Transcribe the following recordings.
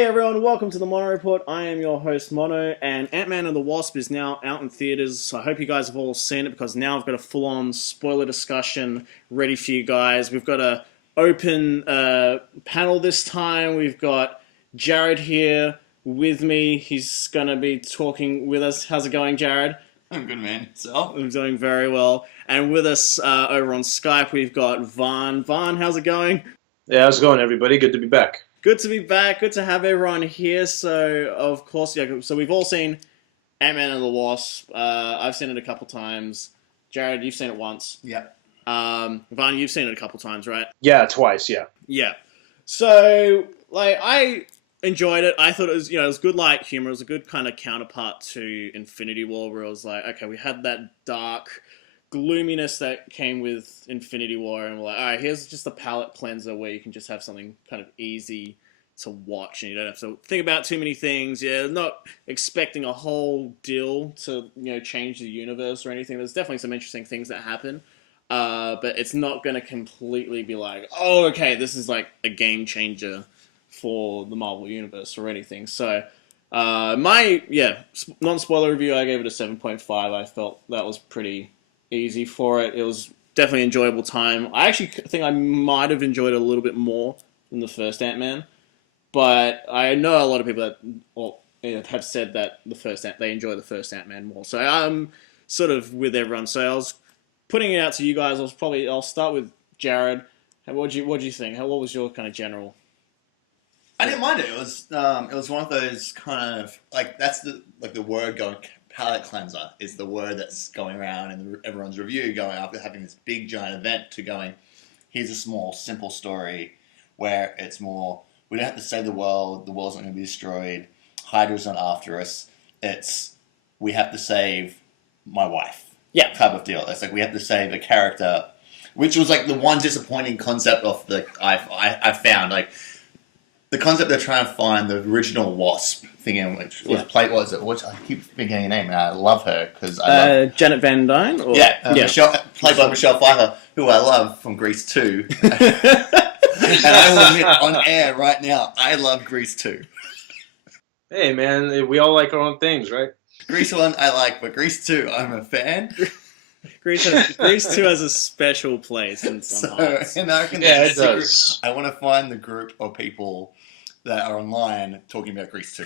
Hey everyone, welcome to the Mono Report. I am your host Mono, and Ant-Man and the Wasp is now out in theaters. So I hope you guys have all seen it because now I've got a full-on spoiler discussion ready for you guys. We've got a open panel this time. We've got Jarrad here with me. He's gonna be talking with us. How's it going, Jarrad? I'm good, man. So? I'm doing very well. And with us over on Skype, we've got Vahn. Vahn, how's it going? Yeah, how's it going, everybody? Good to be back. Good to be back. Good to have everyone here. So, of course, yeah. So we've all seen Ant-Man and the Wasp. I've seen it a couple times. Jarrad, you've seen it once. Yeah. Vahn, you've seen it a couple times, right? Yeah, twice. Yeah. Yeah. So, I enjoyed it. I thought it was, it was good light humor. It was a good kind of counterpart to Infinity War, where it was like, okay, we had that dark gloominess that came with Infinity War, and we're like, all right, here's just a palate cleanser where you can just have something kind of easy to watch, and you don't have to think about too many things. Yeah, not expecting a whole deal to change the universe or anything. There's definitely some interesting things that happen, but it's not going to completely be like, oh, okay, this is like a game changer for the Marvel universe or anything. So my non-spoiler review, I gave it a 7.5. I felt that was pretty easy for it. It was definitely an enjoyable time. I actually think I might have enjoyed it a little bit more than the first Ant-Man, but I know a lot of people that have said that they enjoy the first Ant-Man more. So I'm sort of with everyone. So I was putting it out to you guys. I'll start with Jarrad. What do you think? What was your kind of general? I didn't mind it. It was one of those kind of that's the word going. Palate cleanser is the word that's going around in everyone's review, going after having this big giant event to going, here's a small, simple story where it's more, we don't have to save the world's not going to be destroyed, Hydra's not after us, it's, we have to save my wife. Yeah. Type of deal. It's like we have to save a character, which was like the one disappointing concept of I found, like, the concept they're trying to find the original Wasp thing, which was which I keep forgetting her name, and I love her because I love Janet Van Dyne. Or? Michelle, played by Michelle Pfeiffer, who I love from Grease 2. And I will admit on air right now, I love Grease 2. Hey, man, we all like our own things, right? Grease 1 I like, but Grease 2 I'm a fan. Grease 2 has a special place in some hearts. And I reckon it does. I want to find the group of people that are online talking about Grease 2.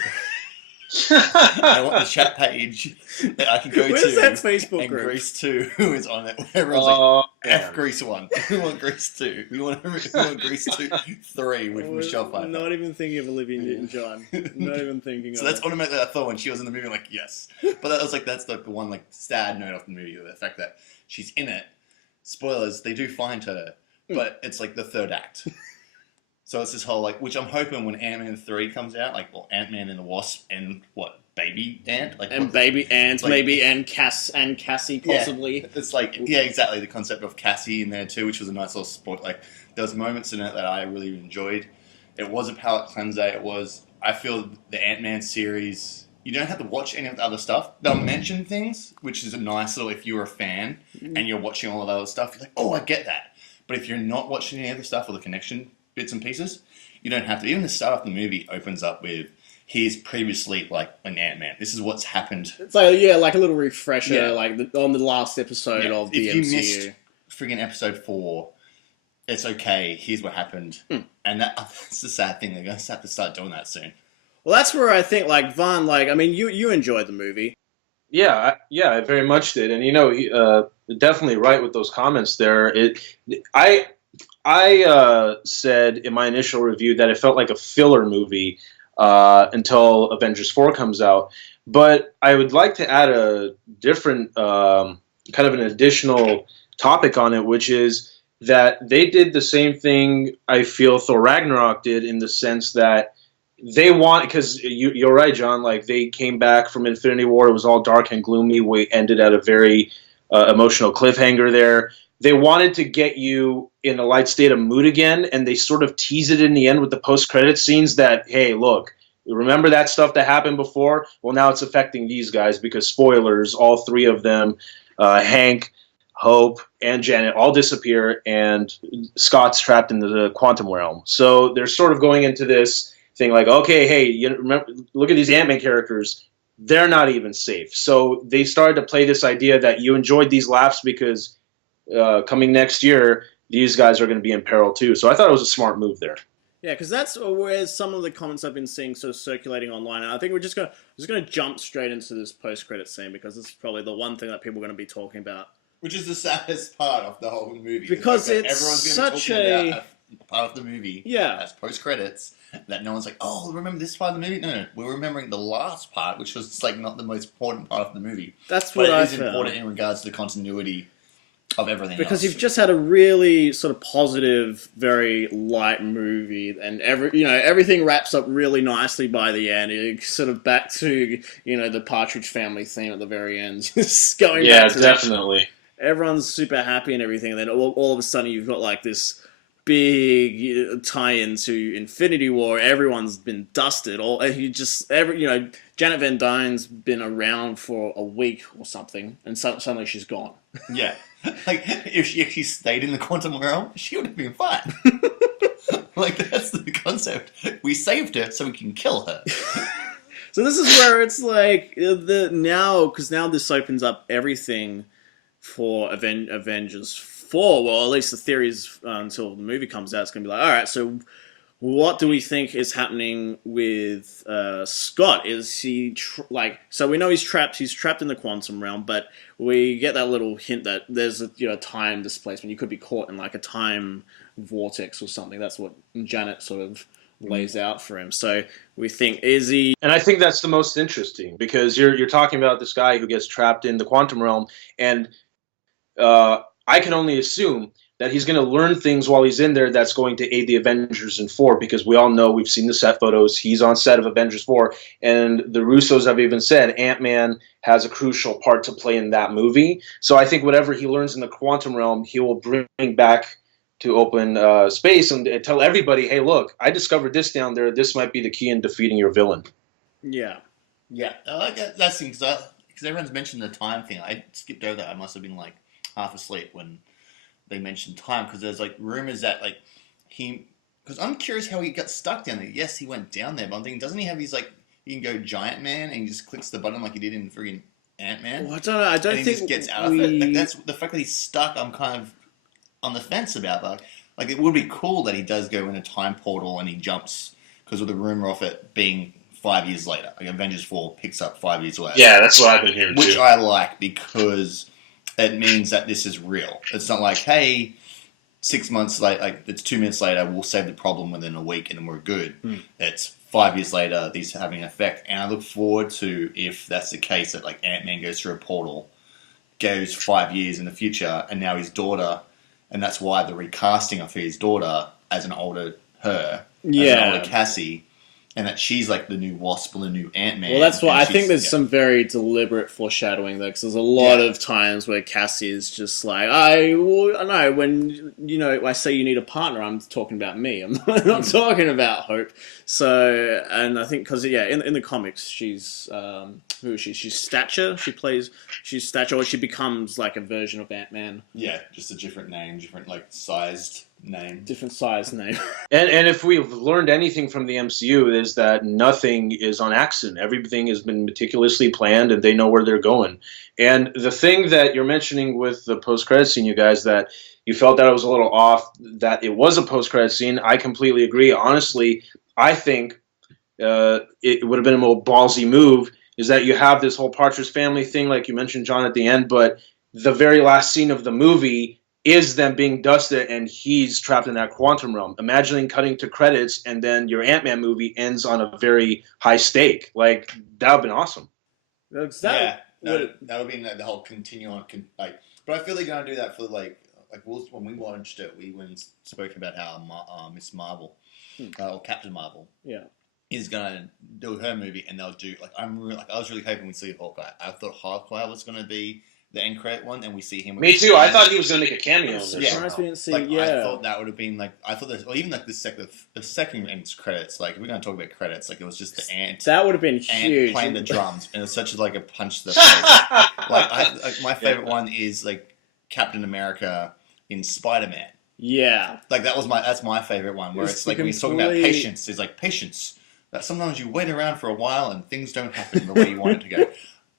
I want the chat page that I can go Where's to. that Facebook and group? Grease 2 is on it. Everyone's like, F Grease 1. We want Grease 2. We want Grease 2, 3 with Michelle Pfeiffer. Not even thinking of Olivia Newton-John. Not even thinking So of that's automatically I thought when she was in the movie, like, yes. But that was like, that's the one sad note of the movie, the fact that she's in it. Spoilers, they do find her, but it's like the third act. So it's this whole, which I'm hoping when Ant-Man 3 comes out, Ant-Man and the Wasp and, Baby Ant? And Baby Ant, maybe, and Cassie, possibly. Yeah, it's exactly, the concept of Cassie in there too, which was a nice little sport. There was moments in it that I really enjoyed. It was a palate cleanser. I feel the Ant-Man series, you don't have to watch any of the other stuff. They'll mention things, which is a nice little, if you're a fan and you're watching all of the other stuff, you're like, oh, I get that. But if you're not watching any of the stuff or the connection bits and pieces, you don't have to. Even the start of the movie opens up with, here's previously an Ant-Man. This is what's happened. It's like a little refresher, on the last episode of the MCU. If you missed friggin' episode 4, it's okay. Here's what happened. And that's the sad thing. They're going to have to start doing that soon. Well, that's where I think, Vahn, you enjoyed the movie. Yeah, I very much did. And, definitely right with those comments there. I said in my initial review that it felt like a filler movie until Avengers 4 comes out. But I would like to add a different, kind of an additional topic on it, which is that they did the same thing I feel Thor Ragnarok did, in the sense that they want, because you're right, John, they came back from Infinity War, it was all dark and gloomy, we ended at a very emotional cliffhanger there. They wanted to get you in a light state of mood again, and they sort of tease it in the end with the post-credit scenes that, hey, look, remember that stuff that happened before? Well, now it's affecting these guys because, spoilers, all three of them, Hank, Hope, and Janet all disappear, and Scott's trapped in the quantum realm. So they're sort of going into this thing like, okay, hey, remember, look at these Ant-Man characters. They're not even safe. So they started to play this idea that you enjoyed these laughs because coming next year, these guys are going to be in peril too. So I thought it was a smart move there. Yeah, because that's where some of the comments I've been seeing sort of circulating online. And I think we're just gonna jump straight into this post-credit scene because this is probably the one thing that people are going to be talking about. Which is the saddest part of the whole movie. Because like it's everyone's such about part of the movie. Yeah. As post-credits, that no one's like, oh, remember this part of the movie? No, we're remembering the last part, which was like not the most important part of the movie. That's what but I it is found. important in regards to the continuity of everything Because else. you've just had a really sort of positive, very light movie, and everything wraps up really nicely by the end. It's sort of back to the Partridge Family theme at the very end, just going back to definitely. Everyone's super happy and everything, and then all of a sudden you've got like this big tie-in to Infinity War. Everyone's been dusted. Janet Van Dyne's been around for a week or something, and suddenly she's gone. Yeah. Like, if she actually stayed in the quantum realm, she would have been fine. Like, that's the concept. We saved her so we can kill her. So this is where it's like, because now this opens up everything for Avengers 4. Well, at least the theory is, until the movie comes out, it's going to be like, alright, so what do we think is happening with Scott? Is he so we know he's trapped in the quantum realm, but we get that little hint that there's a time displacement. You could be caught in like a time vortex or something. That's what Janet sort of lays out for him. So we think, is he? And I think that's the most interesting, because you're talking about this guy who gets trapped in the quantum realm, and I can only assume that he's going to learn things while he's in there that's going to aid the Avengers in 4, because we all know, we've seen the set photos, he's on set of Avengers 4, and the Russos have even said Ant-Man has a crucial part to play in that movie. So I think whatever he learns in the quantum realm, he will bring back to open space and tell everybody, hey, look, I discovered this down there. This might be the key in defeating your villain. Yeah. Yeah, I like that scene, because everyone's mentioned the time thing. I skipped over that. I must have been like half asleep when they mentioned time, because there's like rumors that like because I'm curious how he got stuck down there. Yes, he went down there, but I'm thinking, doesn't he have his like, he can go Giant Man and he just clicks the button like he did in friggin' Ant-Man? Well, I don't know. I don't and he think just gets out of it. Like, that's the fact that he's stuck. I'm kind of on the fence about that. Like, it would be cool that he does go in a time portal and he jumps, because of the rumor of it being 5 years later. Like, Avengers 4 picks up 5 years later. Yeah, that's what I've been hearing Which too. I like, because it means that this is real. It's not like, hey, 6 months later, like it's 2 minutes later, we'll save the problem within a week and then we're good. It's 5 years later, these are having an effect. And I look forward to, if that's the case, that like Ant-Man goes through a portal, goes 5 years in the future, and now his daughter, and that's why the recasting of his daughter as an older her, as an older Cassie, and that she's like the new Wasp or the new Ant-Man. Well, that's why I think there's some very deliberate foreshadowing there, because there's a lot of times where Cassie is just like, I know, when I say you need a partner, I'm talking about me. I'm not talking about Hope. So, and I think because in the comics, she's who is she? She's Stature. She's Stature, or she becomes like a version of Ant-Man. Yeah, just a different name, different like sized name. Different size name. And if we've learned anything from the MCU, is that nothing is on accident. Everything has been meticulously planned, and they know where they're going. And the thing that you're mentioning with the post-credit scene, you guys, that you felt that it was a little off, that it was a post-credit scene, I completely agree. Honestly, I think it would have been a more ballsy move, is that you have this whole Partridge Family thing, like you mentioned, John, at the end, but the very last scene of the movie is them being dusted and he's trapped in that quantum realm. Imagining cutting to credits and then your Ant-Man movie ends on a very high stake. Like, that would have been awesome. That would be the whole continuum. But I feel they're going to do that for when we watched it, we went and spoke about how Miss Marvel, or Captain Marvel, is going to do her movie, and they'll do I was really hoping we'd see Hawkeye. I thought Hawkeye was going to be the end credit one, and we see him. Me too. I thought he was going to make a cameo in this. Yeah, we didn't see. I thought that would have been or even like the second end credits. Like, if we're going to talk about credits, like it was just the ant. That would have been huge. Playing the drums, and it was such a punch to the face. My favorite one is like Captain America in Spider-Man. Yeah, like that's my favorite one, where it's like when he's talking about patience. It's like patience. that sometimes you wait around for a while and things don't happen the way you want it to go.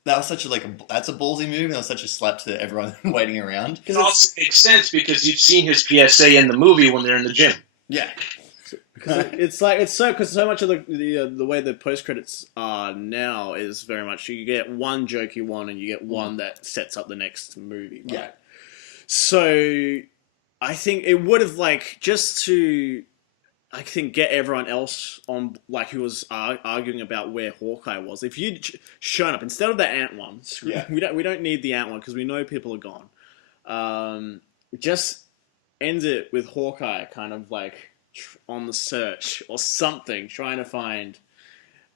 That was such a that's a ballsy move, and that was such a slap to everyone waiting around. It also makes sense because you've seen his PSA in the movie when they're in the gym. Yeah. Because so much of the way the post credits are now is very much you get one jokey one and you get one that sets up the next movie. Right? Yeah. So I think it would have just to get everyone else on who was arguing about where Hawkeye was. If you'd shown up instead of the ant one, we don't need the ant one because we know people are gone. Just end it with Hawkeye kind of on the search or something, trying to find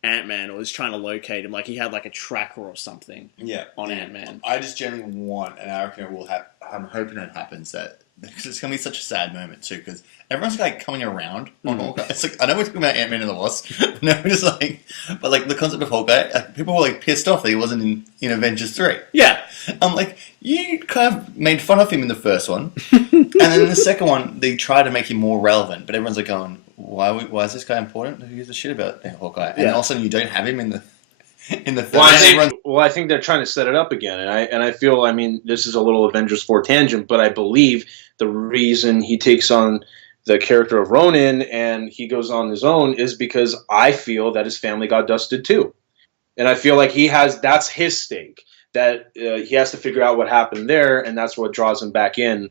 Ant-Man, or was trying to locate him. He had a tracker or something. Yeah, on Ant-Man. I just generally want, and I reckon it will happen. I'm hoping it happens because it's gonna be such a sad moment too. Because everyone's coming around on Hawkeye. It's I know we're talking about Ant-Man and the Wasp, but nobody's but the concept of Hawkeye, people were pissed off that he wasn't in Avengers 3. Yeah, I'm you kind of made fun of him in the first one, and then in the second one they try to make him more relevant, but everyone's going, why is this guy important? Who gives a shit about Hawkeye? And all of a sudden you don't have him in the third. I think they're trying to set it up again, and I feel, this is a little Avengers 4 tangent, but I believe the reason he takes on the character of Ronin and he goes on his own is because I feel that his family got dusted too, and I feel that's his stake, that he has to figure out what happened there, and that's what draws him back in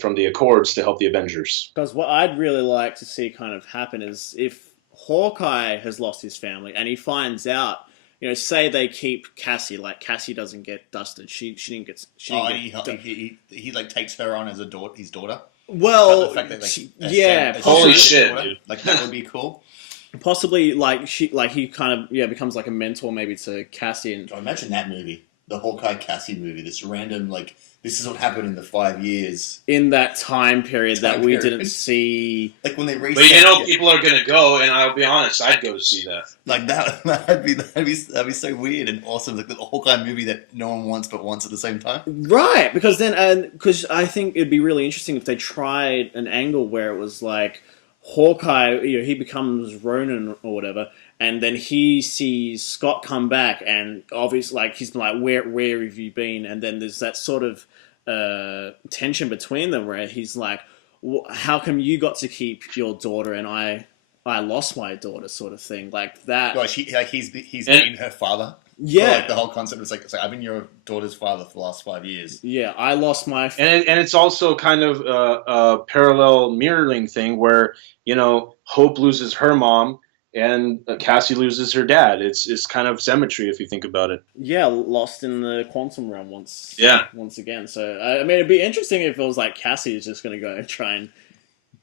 from the Accords to help the Avengers. Because what I'd really like to see kind of happen is if Hawkeye has lost his family and he finds out, say they keep Cassie, Cassie doesn't get dusted. She didn't get. He takes her on as his daughter. Well, holy shit, dude. That would be cool. Possibly, he kind of becomes a mentor maybe to Cassie. And imagine that movie, the Hawkeye Cassie movie. This random this is what happened in the 5 years in that time period that we didn't see. When they reset. But people are gonna go, and I'll be honest, I'd go to see that. That'd be so weird and awesome. The Hawkeye movie that no one wants but wants at the same time. Right, because I think it'd be really interesting if they tried an angle where it was Hawkeye, he becomes Ronin or whatever, and then he sees Scott come back, and obviously, he's been where have you been? And then there's that sort of tension between them where he's how come you got to keep your daughter and I lost my daughter, sort of thing, that. He's been her father. Yeah, the whole concept is I've been your daughter's father for the last 5 years. Yeah, I lost my. And it's also kind of a parallel mirroring thing where Hope loses her mom and Cassie loses her dad. It's kind of symmetry if you think about it. Yeah, lost in the quantum realm once. Yeah, once again. So it'd be interesting if it was Cassie is just going to go and try and.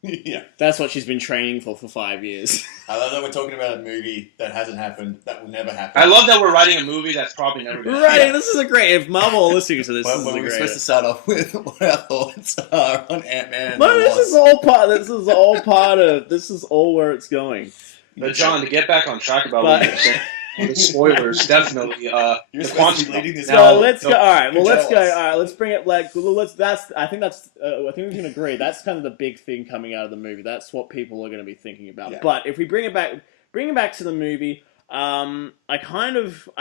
Yeah, that's what she's been training for 5 years. I love that we're talking about a movie that hasn't happened, that will never happen. I love that we're writing a movie that's probably never going to happen. Right, this is a great. If Marvel are listening to this, we're supposed to start off with what our thoughts are on Ant-Man. No, this is all part. This is all part of. This is all where it's going. But John, to get back on track about what you're saying. The spoilers, definitely. You're quantum leading this. So let's go. All right. Well, let's go. All right. Let's bring it. I think we can agree. That's kind of the big thing coming out of the movie. That's what people are going to be thinking about. Yeah. But if we bring it back to the movie, I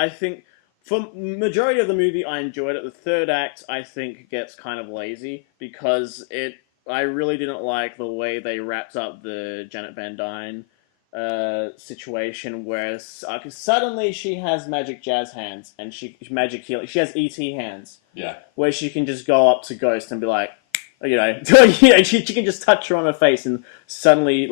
think for majority of the movie, I enjoyed it. The third act, I think, gets kind of lazy because I really didn't like the way they wrapped up the Janet Van Dyne situation where suddenly she has magic jazz hands and magic healing. She has ET hands. Yeah. Where she can just go up to Ghost and be she can just touch her on her face and suddenly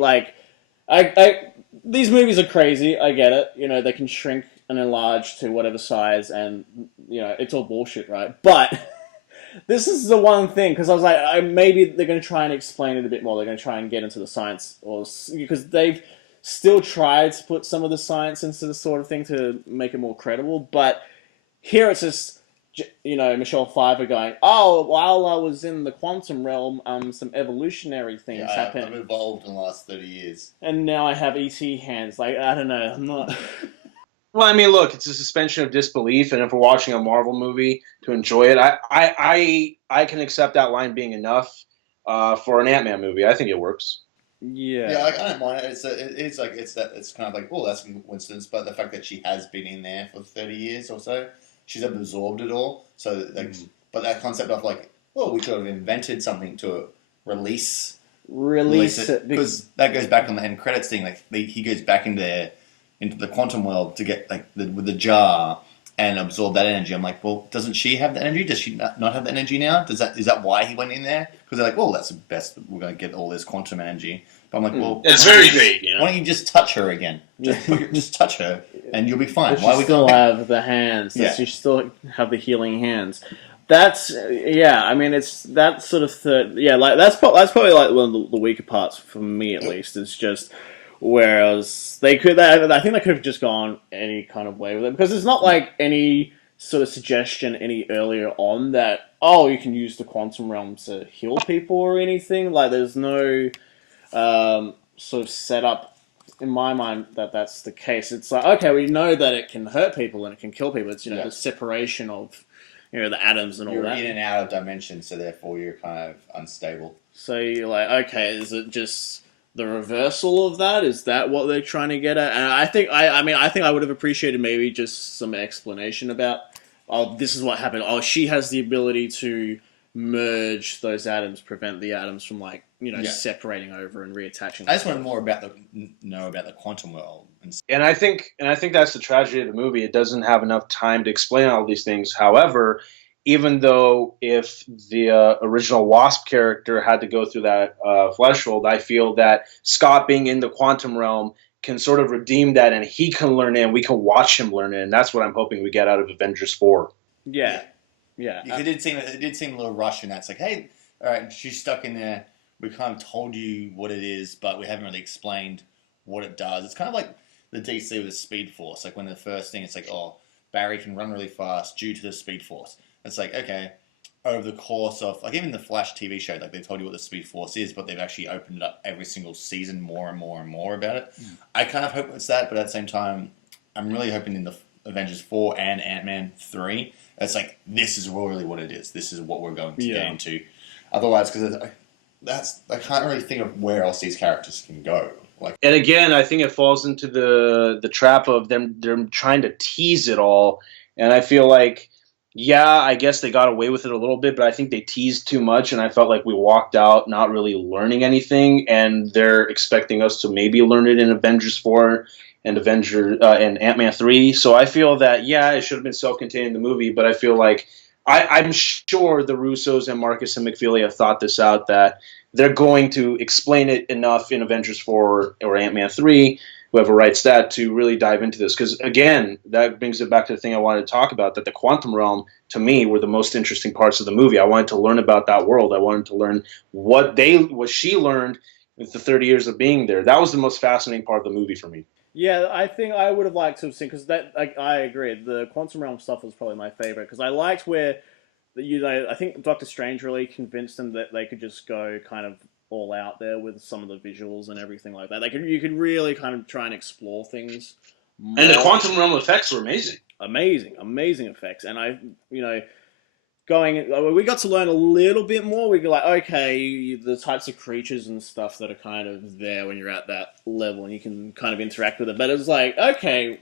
these movies are crazy. I get it. They can shrink and enlarge to whatever size and it's all bullshit, right? But this is the one thing because I was maybe they're going to try and explain it a bit more. They're going to try and get into the science because they've still tried to put some of the science into this sort of thing to make it more credible, but here it's just, Michelle Pfeiffer going, oh, while I was in the quantum realm, some evolutionary things happened. I've evolved in the last 30 years. And now I have ET hands. I don't know, I'm not... Well, look, it's a suspension of disbelief, and if we're watching a Marvel movie to enjoy it, I can accept that line being enough for an Ant-Man movie. I think it works. Yeah. Yeah, like, I don't mind it. It's kind of like, oh, that's a coincidence. But the fact that she has been in there for 30 years or so, she's absorbed it all. So like, but that concept of like, oh, we could have invented something to release Release it. because that goes back on the end credits thing. Like he goes back into the quantum world to get like with the jar and absorb that energy. I'm like, well, doesn't she have the energy? Does she not have the energy now? Is that why he went in there? Because they're like, well, that's the best. We're going to get all this quantum energy. But I'm like, well, it's very vague. Why don't you just touch her again? Just touch her, and you'll be fine. But Why she we still can't? have the hands. Yeah. She still have the healing hands. That's yeah. I mean, it's that sort of third. Yeah, like that's probably like one of the weaker parts for me at least. It's just whereas I think they could have just gone any kind of way with it because there's not like any sort of suggestion any earlier on that you can use the quantum realm to heal people or anything. Like there's no sort of setup in my mind that that's the case. It's like, okay, we know that it can hurt people and it can kill people. It's the separation of the atoms and all You're that. in and out of dimensions, so therefore you're kind of unstable. So you're like, okay, is it just the reversal of that? Is that what they're trying to get at? And I think I think I would have appreciated maybe just some explanation about, this is what happened. She has the ability to merge those atoms, prevent the atoms from separating over and reattaching. I just wanted more about the quantum world. And I think that's the tragedy of the movie. It doesn't have enough time to explain all these things. However, even though if the original Wasp character had to go through that threshold, I feel that Scott being in the quantum realm can sort of redeem that, and he can learn it, and we can watch him learn it, and that's what I'm hoping we get out of Avengers 4. Yeah. It did seem a little rushed in that. It's like, hey, all right, she's stuck in there. We kind of told you what it is, but we haven't really explained what it does. It's kind of like the DC with the Speed Force. Like when the first thing, it's like, Barry can run really fast due to the Speed Force. It's like, okay, over the course of, like even the Flash TV show, like they told you what the Speed Force is, but they've actually opened it up every single season more and more and more about it. I kind of hope it's that, but at the same time, I'm really hoping in the Avengers 4 and Ant-Man 3, it's like, this is really what it is. This is what we're going to get into. Otherwise, because I can't really think of where else these characters can go. And again, I think it falls into the trap of them trying to tease it all, and I feel like, I guess they got away with it a little bit, but I think they teased too much, and I felt like we walked out not really learning anything, and they're expecting us to maybe learn it in Avengers 4 and and Ant-Man 3. So I feel that, it should have been self-contained in the movie, but I feel like I'm sure the Russos and Marcus and McFeely have thought this out, that they're going to explain it enough in Avengers 4 or Ant-Man 3, whoever writes that, to really dive into this. Because, again, that brings it back to the thing I wanted to talk about, that the quantum realm, to me, were the most interesting parts of the movie. I wanted to learn about that world. I wanted to learn what she learned with the 30 years of being there. That was the most fascinating part of the movie for me. Yeah, I think I would have liked to have seen, because I agree, the quantum realm stuff was probably my favorite, because I liked where, I think Doctor Strange really convinced them that they could just go kind of all out there with some of the visuals and everything like that. You could really kind of try and explore things more. And the quantum realm effects were amazing. Amazing effects. And we got to learn a little bit more. We go like, okay, the types of creatures and stuff that are kind of there when you're at that level, and you can kind of interact with it. But it's like, okay,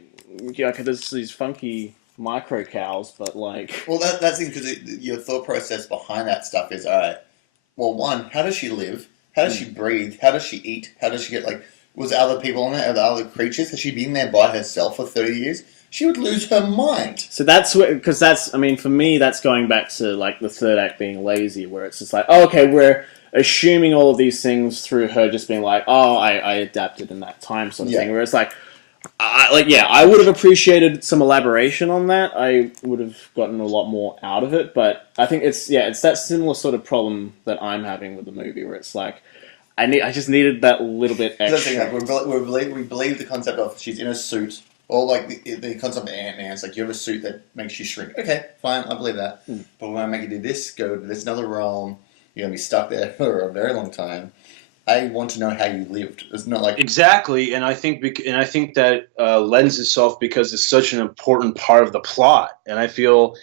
there's these funky micro cows, but like... Well, that's because your thought process behind that stuff is, all right, well, one, how does she live? How does she breathe? How does she eat? How does she get, was there other people on there? Are there other creatures? Has she been there by herself for 30 years? She would lose her mind. So for me, that's going back to, the third act being lazy, where it's just like, we're assuming all of these things through her just being like, I adapted in that time sort of thing, where it's like, I would have appreciated some elaboration on that. I would have gotten a lot more out of it, but I think it's that similar sort of problem that I'm having with the movie, where it's like, I just needed that little bit extra. We believe the concept of she's in a suit, or the concept of Ant-Man. It's like, you have a suit that makes you shrink. Okay, fine, I believe that. But when I make you do this, go to this another realm, you're going to be stuck there for a very long time. I want to know how you lived. It's not like... Exactly, and I think that lends itself because it's such an important part of the plot. And I feel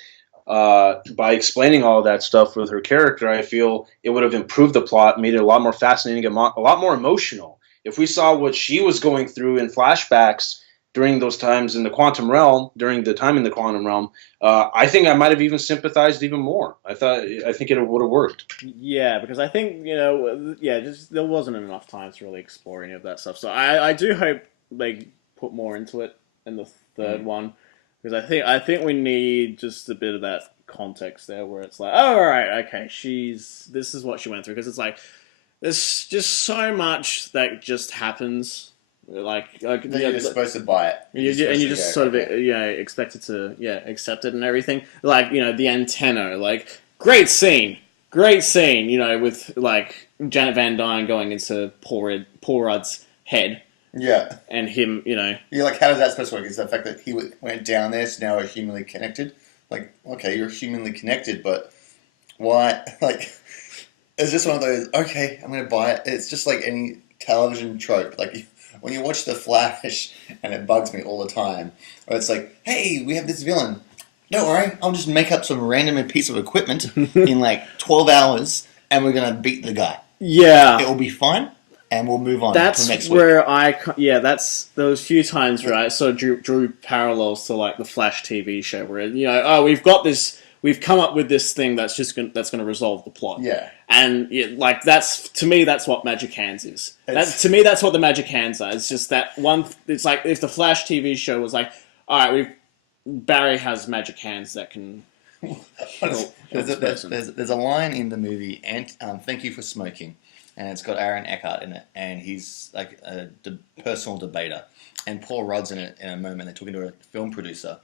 by explaining all of that stuff with her character, I feel it would have improved the plot, made it a lot more fascinating, a lot more emotional. If we saw what she was going through in flashbacks during those times in the quantum realm, during the time in the quantum realm, I think I might have even sympathized even more. I think it would have worked. Yeah, because I think just there wasn't enough time to really explore any of that stuff. So I do hope they put more into it in the third one, because I think we need just a bit of that context there, where it's like, oh, all right, okay, this is what she went through, because it's like there's just so much that just happens. Like You're supposed to buy it. and you just sort of expected to accept it and everything. Like the antenna, like great scene, with like Janet Van Dyne going into Paul Rudd's head. Yeah. And him, You're like, how does that supposed to work? Is the fact that he went down there, so now we're humanly connected? Like, okay, you're humanly connected, but why? Like, it's just one of those, okay, I'm going to buy it. It's just like any television trope. Like, when you watch The Flash, and it bugs me all the time, where it's like, hey, we have this villain. Don't worry, I'll just make up some random piece of equipment in like 12 hours, and we're going to beat the guy. Yeah. It will be fine, and we'll move on to next week. That's where that's those few times where I sort of drew parallels to like the Flash TV show, where we've come up with this thing that's going to resolve the plot. Yeah. And like to me that's what Magic Hands is. To me that's what the Magic Hands are. It's just that one. It's like if the Flash TV show was like, all right, Barry has magic hands that can. There's a line in the movie, and thank you for smoking, and it's got Aaron Eckhart in it, and he's like a personal debater, and Paul Rudd's in it in a moment. They're talking to a film producer,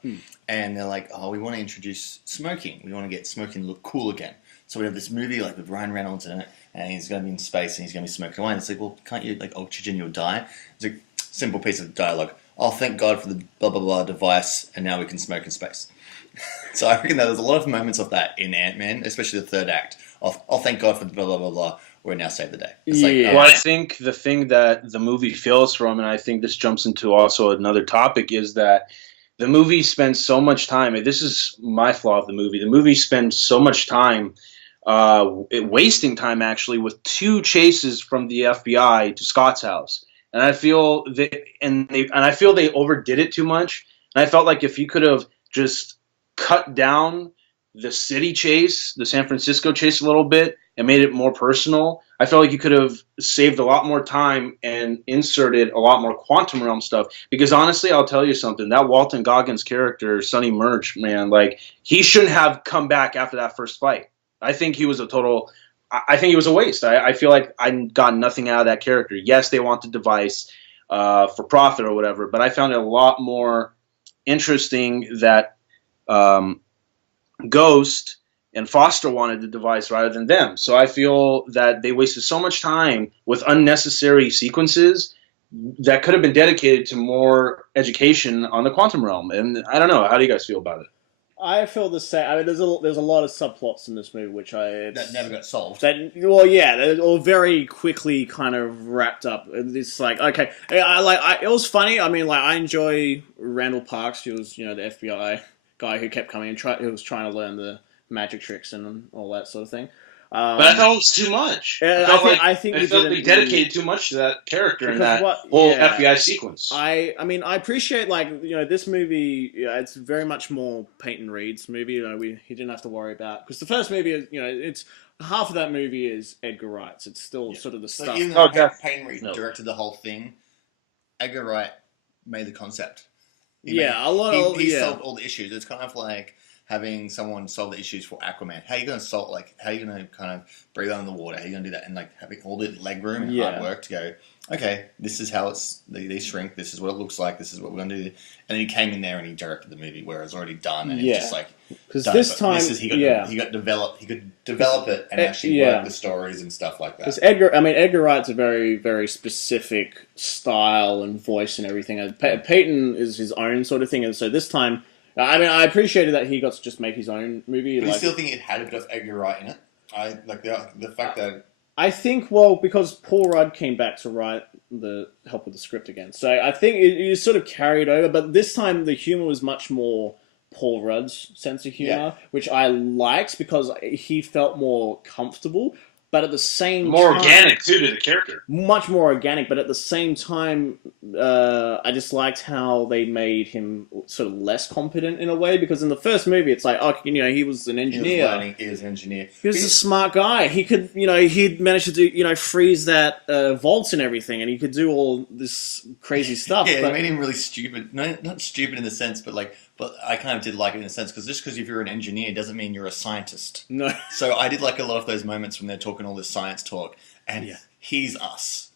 and they're like, "Oh, we want to introduce smoking. We want to get smoking to look cool again. So we have this movie like with Ryan Reynolds in it, and he's going to be in space, and he's going to be smoking away." And it's like, well, can't you like oxygen? You'll die. It's a simple piece of dialogue. Oh, thank God for the blah, blah, blah device, and now we can smoke in space. So I reckon that there's a lot of moments of that in Ant-Man, especially the third act. Oh, thank God for the blah, blah, blah, blah. We're now saved the day. It's Well, I think the thing that the movie fails from, and I think this jumps into also another topic, is that the movie spends so much time, and this is my flaw of the movie spends so much time wasting time, actually, with two chases from the FBI to Scott's house. And I feel I feel they overdid it too much. And I felt like if you could have just cut down the city chase, the San Francisco chase a little bit, and made it more personal, I felt like you could have saved a lot more time and inserted a lot more quantum realm stuff. Because honestly, I'll tell you something, that Walton Goggins character, Sonny Murch, man, like he shouldn't have come back after that first fight. I think he was a waste. I feel like I got nothing out of that character. Yes, they want the device for profit or whatever, but I found it a lot more interesting that Ghost and Foster wanted the device rather than them. So I feel that they wasted so much time with unnecessary sequences that could have been dedicated to more education on the quantum realm. And I don't know. How do you guys feel about it? I feel the same. I mean, there's a lot of subplots in this movie that never got solved. They're all very quickly kind of wrapped up. It's like, okay, it was funny. I mean, like I enjoy Randall Parks. He was the FBI guy who kept coming and who was trying to learn the magic tricks and all that sort of thing. But I thought it was too much. I think they dedicated too much to that character in that whole FBI sequence. I mean, I appreciate this movie. It's very much more Peyton Reed's movie. He didn't have to worry about, because the first movie is it's half of that movie is Edgar Wright's. It's still sort of the stuff. Even though Peyton Reed directed the whole thing, Edgar Wright made the concept. He solved all the issues. It's kind of like having someone solve the issues for Aquaman. How are you going to how are you going to kind of breathe under the water? How are you going to do that? And like having all the leg room and hard work to go, okay, this is how they shrink. This is what it looks like. This is what we're going to do. And then he came in there and he directed the movie where it was already done. And it's just like, because this time he could develop it and actually work the stories and stuff like that. Because Edgar Wright's a very, very specific style and voice and everything. Peyton is his own sort of thing. And so this time, I appreciated that he got to just make his own movie. But you still think it had a bit of Edgar Wright in it? I like the fact that I think because Paul Rudd came back to help with the script again, so I think it sort of carried over. But this time the humor was much more Paul Rudd's sense of humor, which I liked because he felt more comfortable. But at the same More time, organic too to the character. much more organic. But at the same time, I just liked how they made him sort of less competent in a way. Because in the first movie, it's like, oh, he was an engineer. He was an engineer. He was a smart guy. He could, he'd managed to do, freeze that vaults and everything, and he could do all this crazy stuff. Yeah, but it made him really stupid. No, not stupid in the sense, but I kind of did like it in a sense, because just because if you're an engineer doesn't mean you're a scientist. No. So I did like a lot of those moments when they're talking all this science talk, and he's us.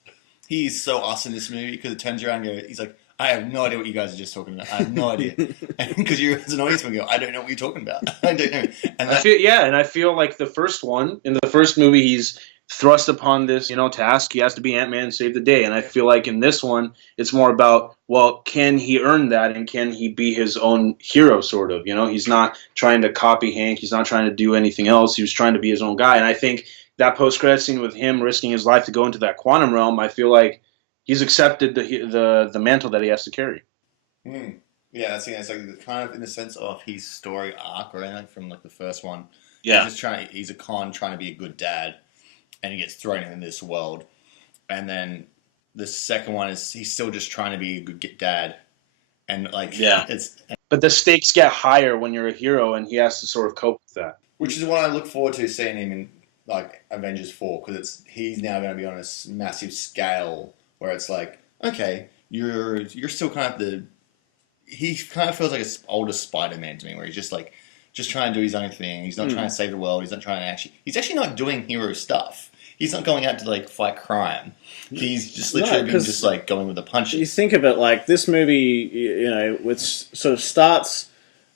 He's so us in this movie, because it turns around and he's like, I have no idea what you guys are just talking about. I have no idea. Because you as an audience will go, I don't know what you're talking about. I don't know. And I feel like the first one, in the first movie, he's thrust upon this, task. He has to be Ant-Man and save the day. And I feel like in this one, it's more about, well, can he earn that, and can he be his own hero, sort of? He's not trying to copy Hank. He's not trying to do anything else. He was trying to be his own guy. And I think that post-credit scene with him risking his life to go into that quantum realm, I feel like he's accepted the mantle that he has to carry. Yeah, that's it's like kind of in the sense of his story arc or anything from the first one. Yeah, he's a con trying to be a good dad, and he gets thrown in this world. And then the second one is he's still just trying to be a good dad, and but the stakes get higher when you're a hero, and he has to sort of cope with that. Which is what I look forward to seeing him in Avengers 4, because he's now going to be on a massive scale where it's like, okay, you're still kind of he kind of feels like an older Spider-Man to me, where he's just trying to do his own thing. He's not trying to save the world. He's not trying to he's actually not doing hero stuff. He's not going out to fight crime. He's just literally going with the punches. You think of it like this movie, which sort of starts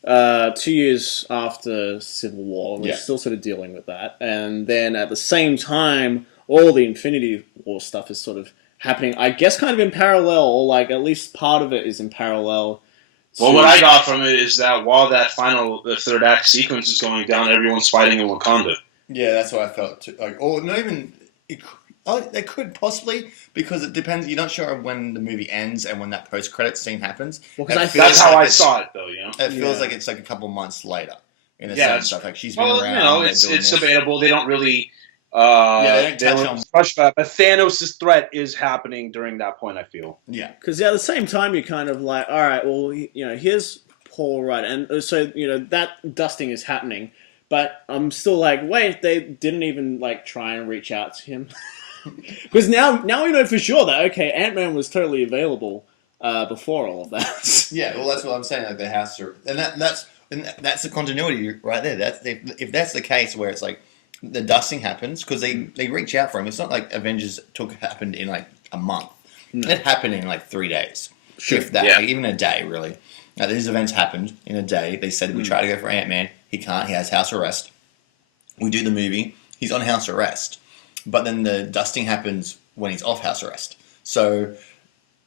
2 years after Civil War. We're still sort of dealing with that, and then at the same time, all the Infinity War stuff is sort of happening, I guess, kind of in parallel, or at least part of it is in parallel. Well, what I got from it is that while that the third act sequence is going down, everyone's fighting in Wakanda. Yeah, that's what I felt too. Or not even. They could possibly, because it depends. You're not sure when the movie ends and when that post-credit scene happens. Well, that's how I saw it, though. It feels like it's a couple months later. In a sense, stuff she's been around. It's debatable. They don't really. They don't touch that. But Thanos' threat is happening during that point, I feel. Yeah. Because at the same time, you're kind of like, all right, well, here's Paul Rudd, and so that dusting is happening, but I'm still like, wait, they didn't even try and reach out to him, because now we know for sure that Ant-Man was totally available before all of that. Yeah, well, that's what I'm saying. They have to, and that's the continuity right there. If that's the case, where it's the dusting happens because they reach out for him. It's not like Avengers happened in a month. No. It happened in 3 days. Sure. If that, even a day, really. Now, these events happened in a day. They said we try to go for Ant-Man. He can't. He has house arrest. We do the movie. He's on house arrest. But then the dusting happens when he's off house arrest. So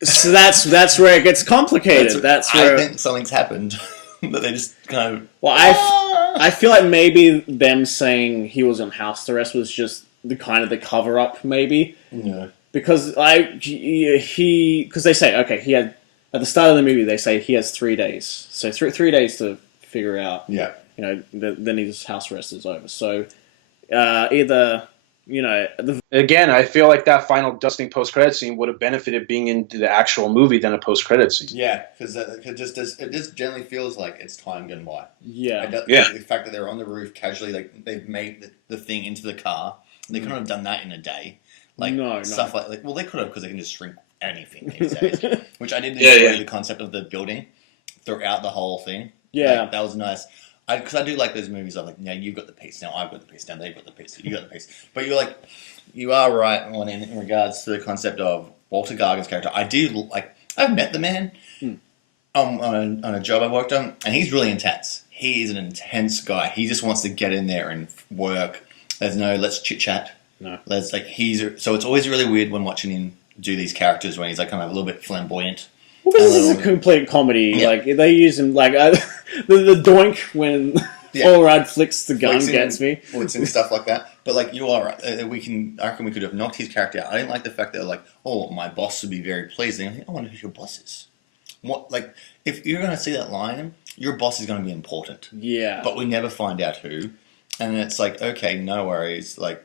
that's where it gets complicated. I think something's happened. But they just kind of... Well, I feel like maybe them saying he was on house arrest was just the cover-up, maybe. Yeah. Because because they say, he had... At the start of the movie, they say he has 3 days. So 3 days to figure out. Yeah. Then his house arrest is over. So either... Again, I feel like that final dusting post-credit scene would have benefited being into the actual movie than a post-credit scene. Yeah, because it just generally feels like it's time gone by. Yeah. The fact that they're on the roof casually, they've made the thing into the car. They couldn't have done that in a day. Stuff well, they could have, because they can just shrink anything these days. Which I did enjoy the concept of the building throughout the whole thing. Yeah. That was nice. Because I do like those movies of now you've got the piece, now I've got the piece, now they've got the piece, you got the piece. But you are right in regards to the concept of Walter Gargan's character. I do I've met the man on a job I worked on, and he's really intense. He is an intense guy. He just wants to get in there and work. There's no let's chit chat. No. So it's always really weird when watching him do these characters when he's kind of a little bit flamboyant. Well, because this is a complete comedy. Yeah. They use him the doink when Paul Rudd flicks the gun gets me. Flicks and stuff like that. But you are right. I reckon we could have knocked his character out. I didn't like the fact that my boss would be very pleased. I wonder who your boss is. like if you're going to see that line, your boss is going to be important. Yeah. But we never find out who, and it's like, okay, no worries. Like,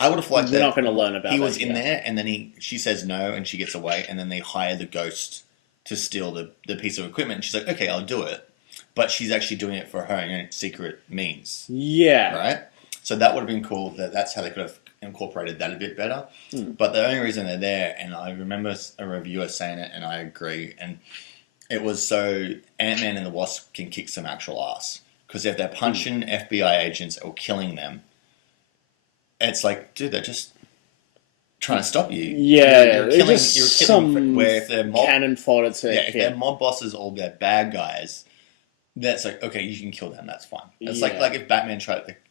I would have liked We're that not going to learn about he that was in yet. there, and then she says no, and she gets away, and then they hire the ghost to steal the piece of equipment. And she's like, okay, I'll do it, but she's actually doing it for her own secret means. Yeah. Right. So that would have been cool. That's how they could have incorporated that a bit better. But the only reason they're there, and I remember a reviewer saying it, and I agree, and it was so Ant-Man and the Wasp can kick some actual ass. Because if they're punching FBI agents or killing them, it's like, dude, they're just trying to stop you. Yeah, you're killing some where if they're mob, cannon fodder to if they're mob bosses or they're bad guys, that's like, okay, you can kill them, that's fine. It's like if Batman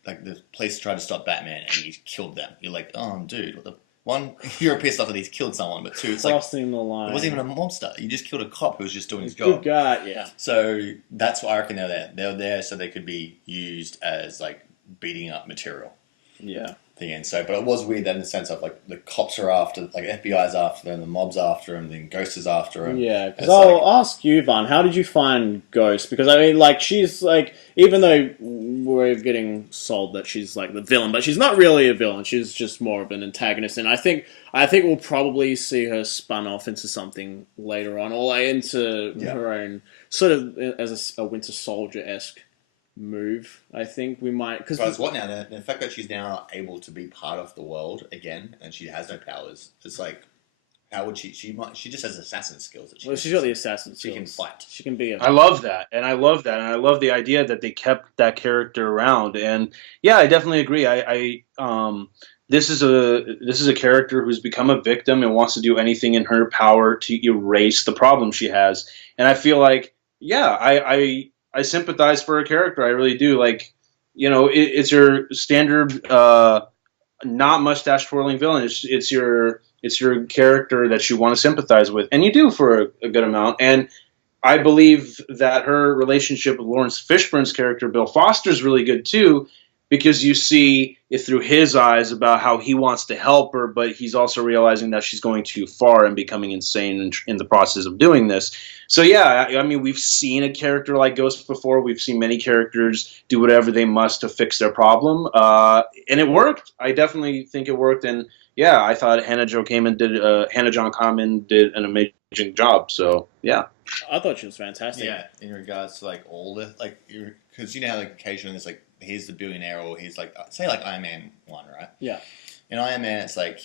the police tried to stop Batman and he killed them. You're like, oh, dude, what the... One, you're pissed off that he's killed someone, but two, it's crossing the line. It wasn't even a mobster. You just killed a cop who was just doing his Good job. guy, yeah. So that's why I reckon they're there. They're there so they could be used as like beating up material. Yeah. The end. So, but it was weird that in the sense of like the cops are after, like FBI's after them, the mob's after him, then Ghost is after him. Yeah, because I'll ask you, Vahn, how did you find Ghost? Because I mean, like, she's like, even though we're getting sold that she's like the villain, but she's not really a villain. She's just more of an antagonist, and I think we'll probably see her spun off into something later on, or like into her own sort of as a Winter Soldier-esque move. I think we might, because what now? The fact that she's now able to be part of the world again, and she has no powers. It's like, how would she? She just has assassin skills. That she's got the assassin skills. She can fight. She can be. I love that, and I love the idea that they kept that character around. And yeah, I definitely agree. This is a character who's become a victim and wants to do anything in her power to erase the problem she has. And I feel like, yeah, I sympathize for her character. I really do. Like, you know, it's your standard not mustache twirling villain. It's your character that you want to sympathize with, and you do for a good amount. And I believe that her relationship with Lawrence Fishburne's character, Bill Foster, is really good too, because you see it through his eyes about how he wants to help her, but he's also realizing that she's going too far and becoming insane in the process of doing this. So yeah, I mean, we've seen a character like Ghost before. We've seen many characters do whatever they must to fix their problem, and it worked. I definitely think it worked, and yeah, I thought Hannah John Kamen did an amazing job. So yeah, I thought she was fantastic. Yeah, in regards to like all the because you know how like occasionally it's like here's the billionaire or he's like say like Iron Man 1, right? Yeah. In Iron Man, it's like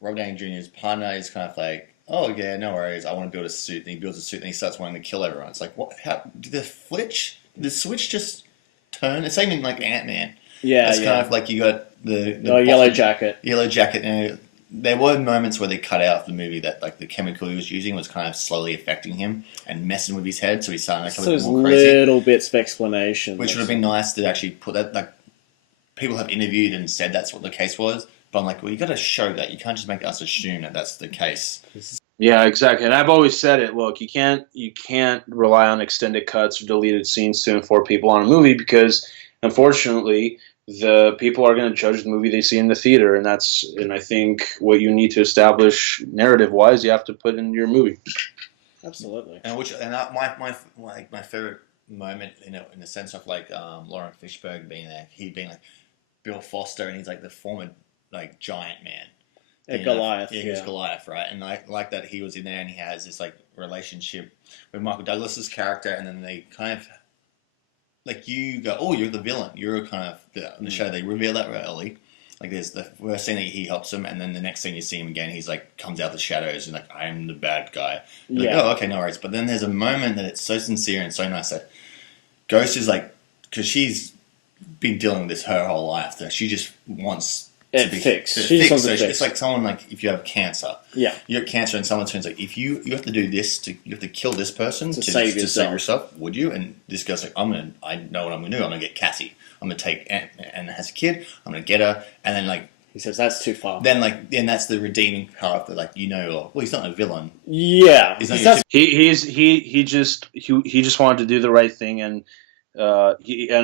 Robert Downey Jr.'s partner is kind of like, oh yeah, no worries, I want to build a suit. And he builds a suit and he starts wanting to kill everyone. It's like, what? How did the switch just turn? It's same in like Ant-Man. Yeah, it's kind of like you got the Yellow Jacket. Yellow Jacket. And there were moments where they cut out the movie that like the chemical he was using was kind of slowly affecting him and messing with his head, so he's starting to become a bit more crazy. Little bits of explanation, which would have been nice to actually put that. Like people have interviewed and said that's what the case was. But I'm like, well, you got to show that. You can't just make us assume that that's the case. Yeah, exactly. And I've always said it. Look, you can't rely on extended cuts or deleted scenes to inform people on a movie because, unfortunately, the people are going to judge the movie they see in the theater, and I think what you need to establish narrative-wise, you have to put in your movie. Absolutely. My favorite moment in the sense of like Lauren Fishburne being there, he being like Bill Foster, and he's like the former like giant man. Goliath. Yeah, he was Goliath, right? And I like that he was in there and he has this like relationship with Michael Douglas's character, and then they kind of like you go, oh, you're the villain. You're kind of in the show. They reveal that early. Like there's the first scene that he helps him, and then the next scene you see him again, he's like comes out the shadows and like I'm the bad guy. You're like, oh, okay, no worries. But then there's a moment that it's so sincere and so nice that Ghost is like, because she's been dealing with this her whole life, that she just wants it fixed. So it's like someone like if you have cancer. Yeah. You have cancer and someone turns like, if you have to do this you have to kill this person to save yourself, would you? And this guy's like, I know what I'm gonna do. I'm gonna get Cassie. I'm gonna take and has a kid. I'm gonna get her, and then like he says that's too far. Then that's the redeeming part that like well he's not a villain. Yeah. He just wanted to do the right thing and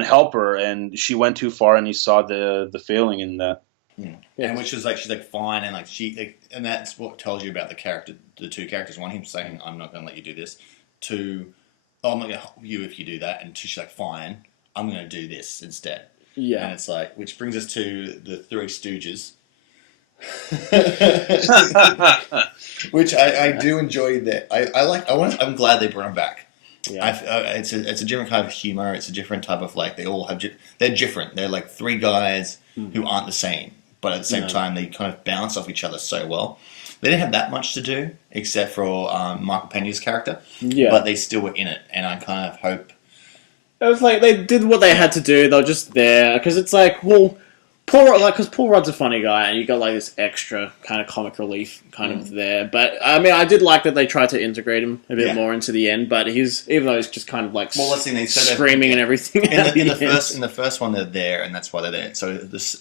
help her, and she went too far, and he saw the failing in that. Yeah. And which is like she's like fine, and like and that's what tells you about the two characters. One, him saying I'm not going to let you do this. to, oh, I'm not going to help you if you do that, and she's like, fine, I'm going to do this instead. Yeah. And it's like, which brings us to the Three Stooges. Which I do enjoy that. I'm glad they brought them back. Yeah. It's a different kind of humor. It's a different type of like they all have. They're different. They're like three guys who aren't the same, but at the same time they kind of bounce off each other so well. They didn't have that much to do except for Michael Pena's character. Yeah. But they still were in it, and I kind of hope. It was like they did what they had to do. They were just there because it's like, well, because Paul Rudd's a funny guy, and you got like this extra kind of comic relief kind of there. But I mean, I did like that they tried to integrate him a bit more into the end. But even though he's just kind of like screaming and everything. In the first one, they're there, and that's why they're there. So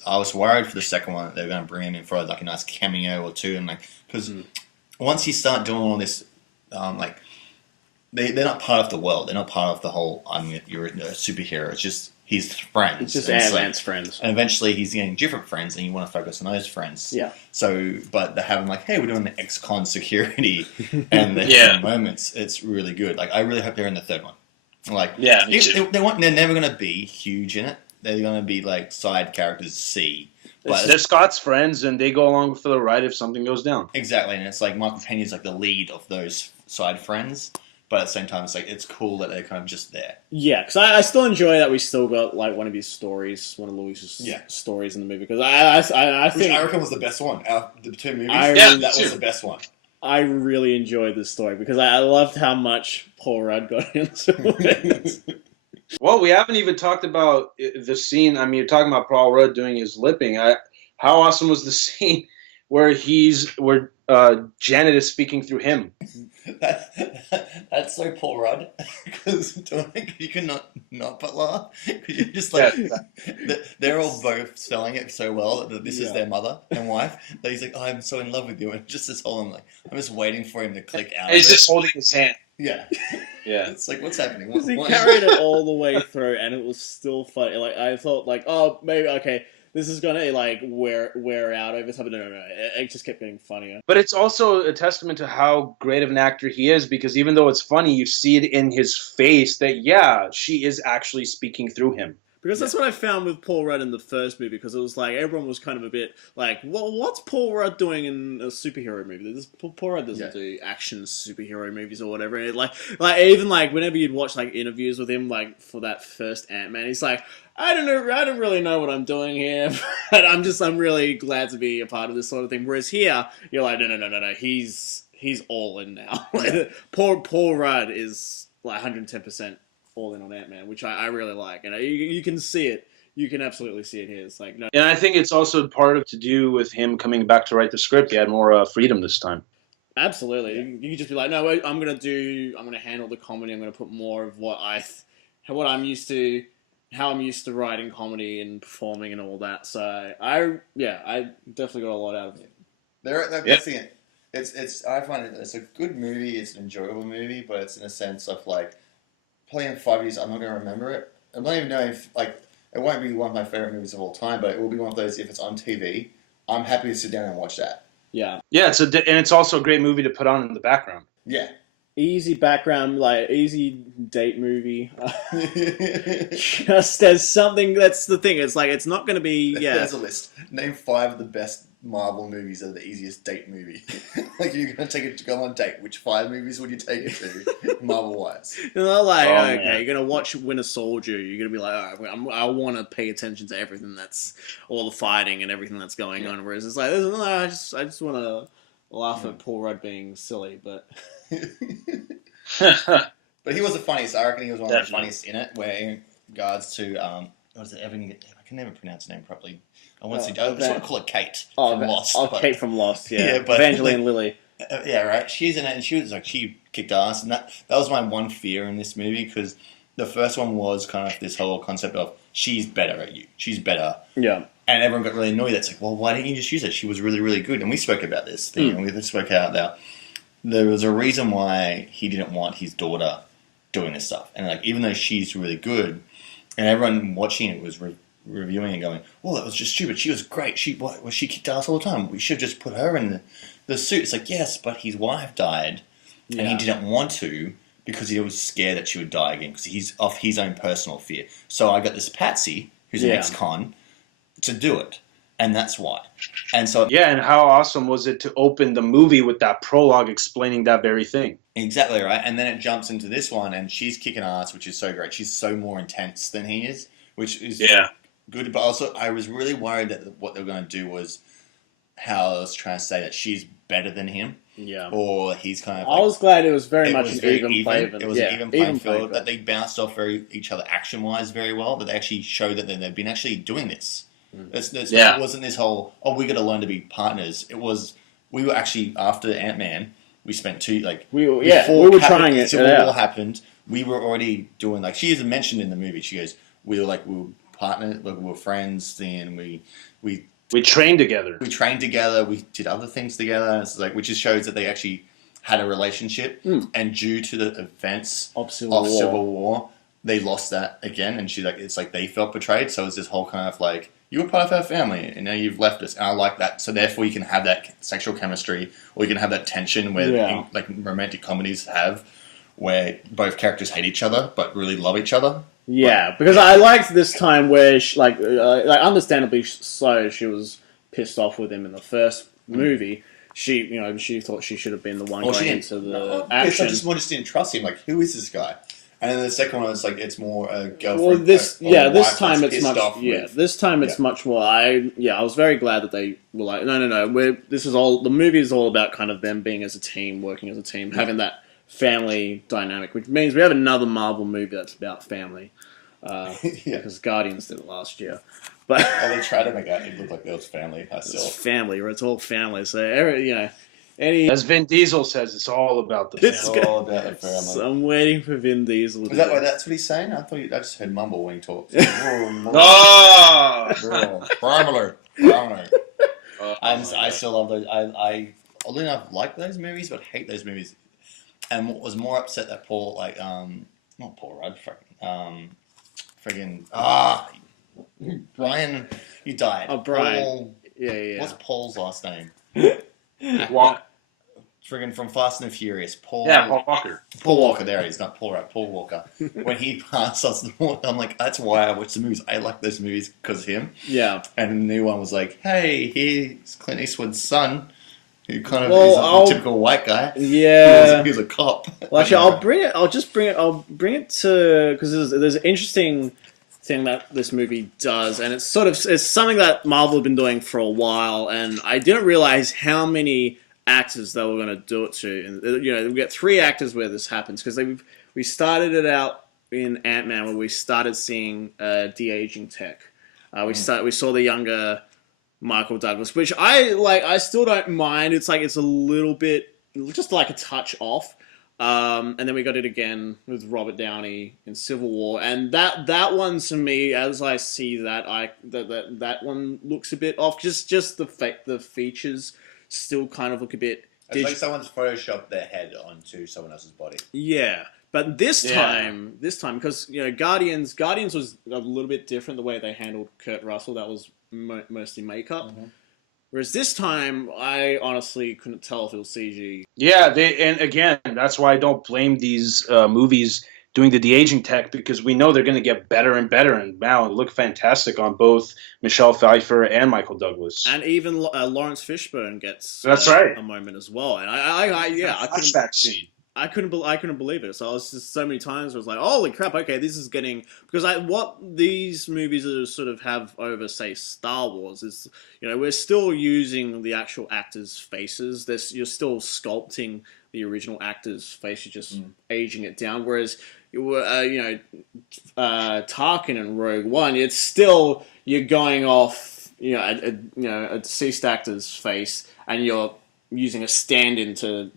I was worried for the second one that they were going to bring him in for like a nice cameo or two, and like because once you start doing all this, like they're not part of the world. They're not part of the whole. You're a superhero. It's just his friends. It's just Ant-Man's friends. And eventually he's getting different friends, and you want to focus on those friends. Yeah. So, but they have him like, hey, we're doing the ex-con security, and the moments. It's really good. Like, I really hope they're in the third one. Like, they're never going to be huge in it. They're going to be like side characters C. But they're Scott's friends, and they go along for the ride if something goes down. Exactly, and it's like Michael Pena's like the lead of those side friends. But at the same time, it's like it's cool that they're kind of just there. Yeah, because I still enjoy that we still got like one of his stories, one of Louis's stories in the movie. Because I think I reckon was the best one out of the two movies. That was the best one. I really enjoyed this story because I loved how much Paul Rudd got into it. Well, we haven't even talked about the scene. I mean, you're talking about Paul Rudd doing his lipping. How awesome was the scene where Janet is speaking through him? That's so Paul Rudd, because you can not but laugh, because you're just like they're all both selling it so well that this is their mother and wife, that he's like, oh, I'm so in love with you, and just this whole I'm just waiting for him to click out. And he's just holding his hand. Yeah. It's like, what's happening? Because he carried it all the way through, and it was still funny. Like, I thought, like, oh, maybe, okay, this is gonna, like, wear out over time. But no. It just kept getting funnier. But it's also a testament to how great of an actor he is, because even though it's funny, you see it in his face that, she is actually speaking through him. Because that's what I found with Paul Rudd in the first movie, because it was like, everyone was kind of a bit like, well, what's Paul Rudd doing in a superhero movie? Paul Rudd doesn't do action superhero movies or whatever. And like even like whenever you'd watch like interviews with him, like for that first Ant-Man, he's like, I don't really know what I'm doing here, but I'm really glad to be a part of this sort of thing. Whereas here, you're like, no, he's all in now. Paul Rudd is like 110%. All in on Ant-Man, which I really like, and you can see it. You can absolutely see it here. It's like no, and I think it's also part of to do with him coming back to write the script. He had more freedom this time. Absolutely, you can just be like, no, I'm gonna handle the comedy. I'm gonna put more of what I'm used to, how I'm used to writing comedy and performing and all that. So I definitely got a lot out of it. That's the it's I find it's a good movie. It's an enjoyable movie, but it's in a sense of like. Probably in 5 years, I'm not going to remember it. I'm not even knowing if, like, it won't be one of my favorite movies of all time, but it will be one of those, if it's on TV, I'm happy to sit down and watch that. Yeah. Yeah, and it's also a great movie to put on in the background. Yeah. Easy background, like, easy date movie. Just as something, that's the thing. It's like, it's not going to be, There's a list. Name 5 of the best Marvel movies that are the easiest date movie. Like, you're going to take it to go on a date. Which 5 movies would you take it to, Marvel-wise? You're you're going to watch Winter Soldier. You're going to be like, all right, I want to pay attention to everything all the fighting and everything that's going on. Whereas it's like, I just want to laugh at Paul Rudd being silly, but... But he was the funniest. I reckon he was one of the funniest in it, where in regards to, what is it, I can never pronounce her name properly. I want to call it Kate from Lost. Kate from Lost, yeah. But Evangeline Lilly. Yeah, right. She's in it, and she kicked ass, and that was my one fear in this movie, because the first one was kind of this whole concept of she's better at you, she's better. Yeah. And everyone got really annoyed. It's like, well, why didn't you just use it? She was really, really good, and we spoke about this thing, and we spoke out that there was a reason why he didn't want his daughter doing this stuff, and like even though she's really good, and everyone watching it was reviewing and going, well, that was just stupid. She was great. She kicked ass all the time. We should have just put her in the suit. It's like, yes, but his wife died, and he didn't want to because he was scared that she would die again because he's off his own personal fear. So I got this Patsy, who's an ex-con, to do it. And that's why. And so yeah, and how awesome was it to open the movie with that prologue explaining that very thing? Exactly right. And then it jumps into this one, and she's kicking ass, which is so great. She's so more intense than he is, which is good. But also, I was really worried that what they were going to do was how I was trying to say that she's better than him. Yeah. Or he's kind of. I was glad it was very much an even play. It was an even playing field. That they bounced off each other action-wise very well. That they actually showed that they've been actually doing this. It wasn't this whole, we got to learn to be partners. It was, we were actually, after Ant-Man, we spent we were trying it. Civil War happened, we were already doing, she even mentioned in the movie, she goes, we were partners, we were friends, and we trained together. We trained together, we did other things together, it's which just shows that they actually had a relationship, and due to the events of Civil War, they lost that again, and she's it's they felt betrayed, so it's this whole kind of you were part of our family, and now you've left us, and I like that. So therefore, you can have that sexual chemistry, or you can have that tension where romantic comedies have, where both characters hate each other but really love each other. Yeah, because I liked this time where, understandably so, she was pissed off with him in the first movie. She thought she should have been the one going into the action. I just didn't trust him. Who is this guy? And then the second one is it's more a girlfriend. Well, this time it's much. This time it's much more. I was very glad that they were no. The movie is all about kind of them being as a team, working as a team, having that family dynamic, which means we have another Marvel movie that's about family. Because Guardians did it last year, but they tried to make it look like it was family. It's family, or it's all family. So as Vin Diesel says, it's all about the family. It's all about the family. So I'm waiting for Vin Diesel. Is that why that's what he's saying? I just heard mumble when he talks. Family. I still love those. I oddly enough like those movies, but hate those movies. And what was more upset that Paul, not Paul Rudd, Brian, you died. Oh, Brian. Paul, yeah. What's Paul's last name? Walker. Friggin' from Fast and the Furious. Paul Walker. Paul Walker, there he is, not Paul Rudd. Paul Walker. When he passed us, I'm that's why I watch the movies. I like those movies because of him. Yeah. And the new one was hey, here's Clint Eastwood's son, who kind of is a typical white guy. Yeah. He was a cop. Well, actually, I'll bring it to, because there's an interesting thing that this movie does, and it's something that Marvel have been doing for a while, and I didn't realize how many actors they were going to do it to. And we get 3 actors where this happens, because we started it out in Ant-Man where we started seeing de-aging tech. We saw the younger Michael Douglas, which I still don't mind. It's it's a little bit, just a touch off. And then we got it again with Robert Downey in Civil War, and that one to me, as I see that one looks a bit off. Just the features still kind of look a bit. It's like someone's photoshopped their head onto someone else's body. Yeah, but this time, because Guardians was a little bit different the way they handled Kurt Russell. That was mostly makeup. Mm-hmm. Whereas this time, I honestly couldn't tell if it was CG. Yeah, and again, that's why I don't blame these movies doing the de-aging tech, because we know they're going to get better and better, and wow, look fantastic on both Michelle Pfeiffer and Michael Douglas. And even Lawrence Fishburne gets a moment as well. And I couldn't believe it. So I was just so many times where I was holy crap, okay, this is getting, because what these movies sort of have over, say, Star Wars is, we're still using the actual actors' faces. You're still sculpting the original actor's face. You're just aging it down. Whereas, Tarkin and Rogue One, it's still, you're going off, a deceased actor's face, and you're using a stand-in to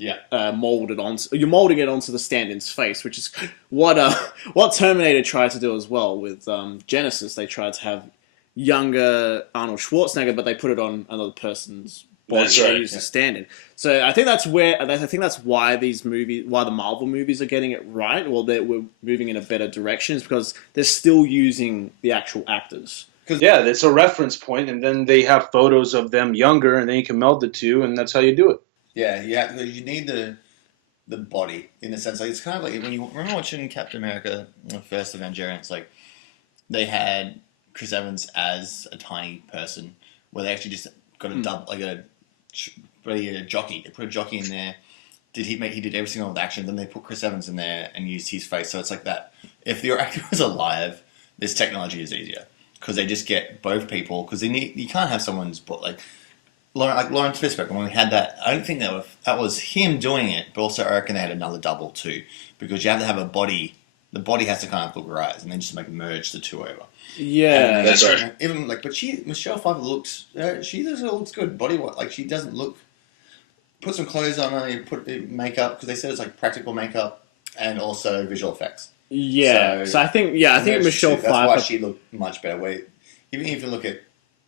mold it on. You're molding it onto the stand-in's face, which is what Terminator tried to do as well with Genesis. They tried to have younger Arnold Schwarzenegger, but they put it on another person's body. They used a stand-in. So I think that's why the Marvel movies are getting it right. Well, we're moving in a better direction, is because they're still using the actual actors. It's a reference point, and then they have photos of them younger, and then you can meld the two, and that's how you do it. Yeah, you need the body in a sense. Like it's kind of like when you remember watching Captain America, the first Avenger, and it's like they had Chris Evans as a tiny person, where they actually just got a dub like a jockey. They put a jockey in there. He did every single action. Then they put Chris Evans in there and used his face. So it's like that. If your actor was alive, this technology is easier because they just get both people. Because you can't have someone's like Lawrence Fishburne. When we had that, I don't think that was him doing it, but also I reckon they had another double too, because you have to have a body. The body has to kind of look right, and then just merge the two over. Yeah, that's right. Even but Michelle Pfeiffer looks. She just looks good body. She doesn't look. Put some clothes on her, you put makeup, because they said it's practical makeup and also visual effects. Yeah, so I think Michelle Pfeiffer. That's why she looked much better. Even if you look at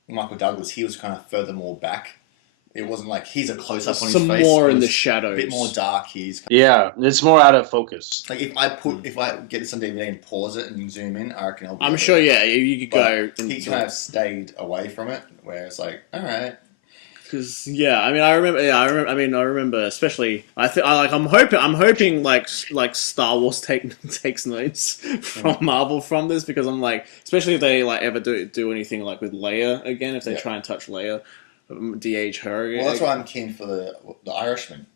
Michael Douglas, he was kind of further more back. It wasn't like he's a close up on his face. Some more in the shadows. A bit more dark. Yeah, it's more out of focus. Like if I get this on DVD and pause it and zoom in, I reckon I'm sure. Yeah, you could go. He kind of stayed away from it, where it's like, all right. Because I remember, especially. I'm hoping like Star Wars takes notes from Marvel from this, because I'm like, especially if they ever do anything with Leia again, if they try and touch Leia, de-age her again. Well, that's why I'm keen for the Irishman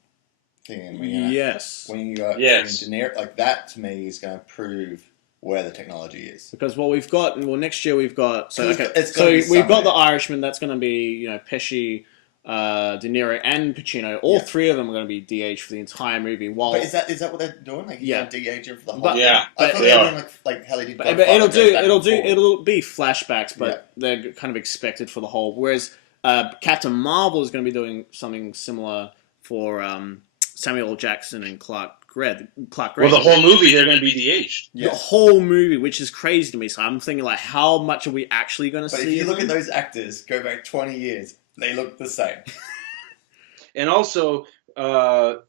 thing. Yes. When you got Daenerys, that to me is going to prove where the technology is. Because we've got next year we've got we've got the Irishman. That's going to be Pesci, De Niro and Pacino, all three of them are going to be DH for the entire movie. While but is that what they're doing? DH for the whole. But, yeah, I thought they were doing like how they did. But it'll be flashbacks, but they're kind of expected for the whole. Whereas Captain Marvel is going to be doing something similar for Samuel L. Jackson and Clark Gregg. Well, the whole movie they're going to be DH'd. The whole movie, which is crazy to me. So I'm thinking how much are we actually going to see? But if you look at those actors, go back 20 years. They look the same. And also,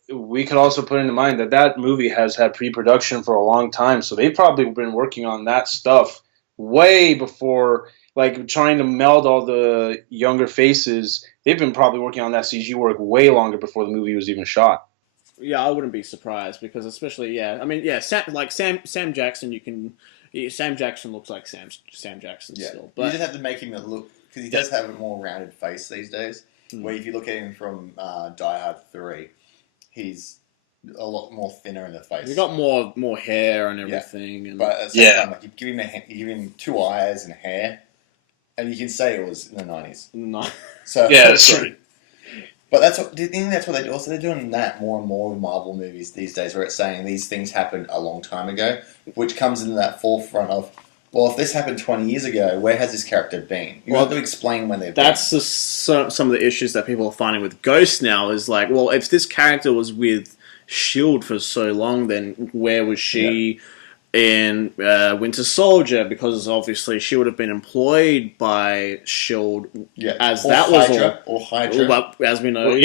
we could also put into mind that movie has had pre-production for a long time, so they've probably been working on that stuff way before, trying to meld all the younger faces. They've been probably working on that CG work way longer before the movie was even shot. Yeah, I wouldn't be surprised, because especially, Sam Jackson, Sam Jackson looks like Sam Jackson still. But you just have to make him look... Because he does have a more rounded face these days. Where if you look at him from Die Hard 3, he's a lot more thinner in the face. He's got more hair and everything. And but at the same time, you give him two eyes and hair, and you can say it was in the 90s. No. So that's right. But that's what they do. Also, they're doing that more and more with Marvel movies these days, where it's saying these things happened a long time ago, which comes into that forefront of, well, if this happened 20 years ago, where has this character been? You have to explain when they've been. That's some of the issues that people are finding with Ghost now, is if this character was with S.H.I.E.L.D. for so long, then where was she in Winter Soldier? Because obviously she would have been employed by S.H.I.E.L.D. as that Hydra, or Hydra. But as we know,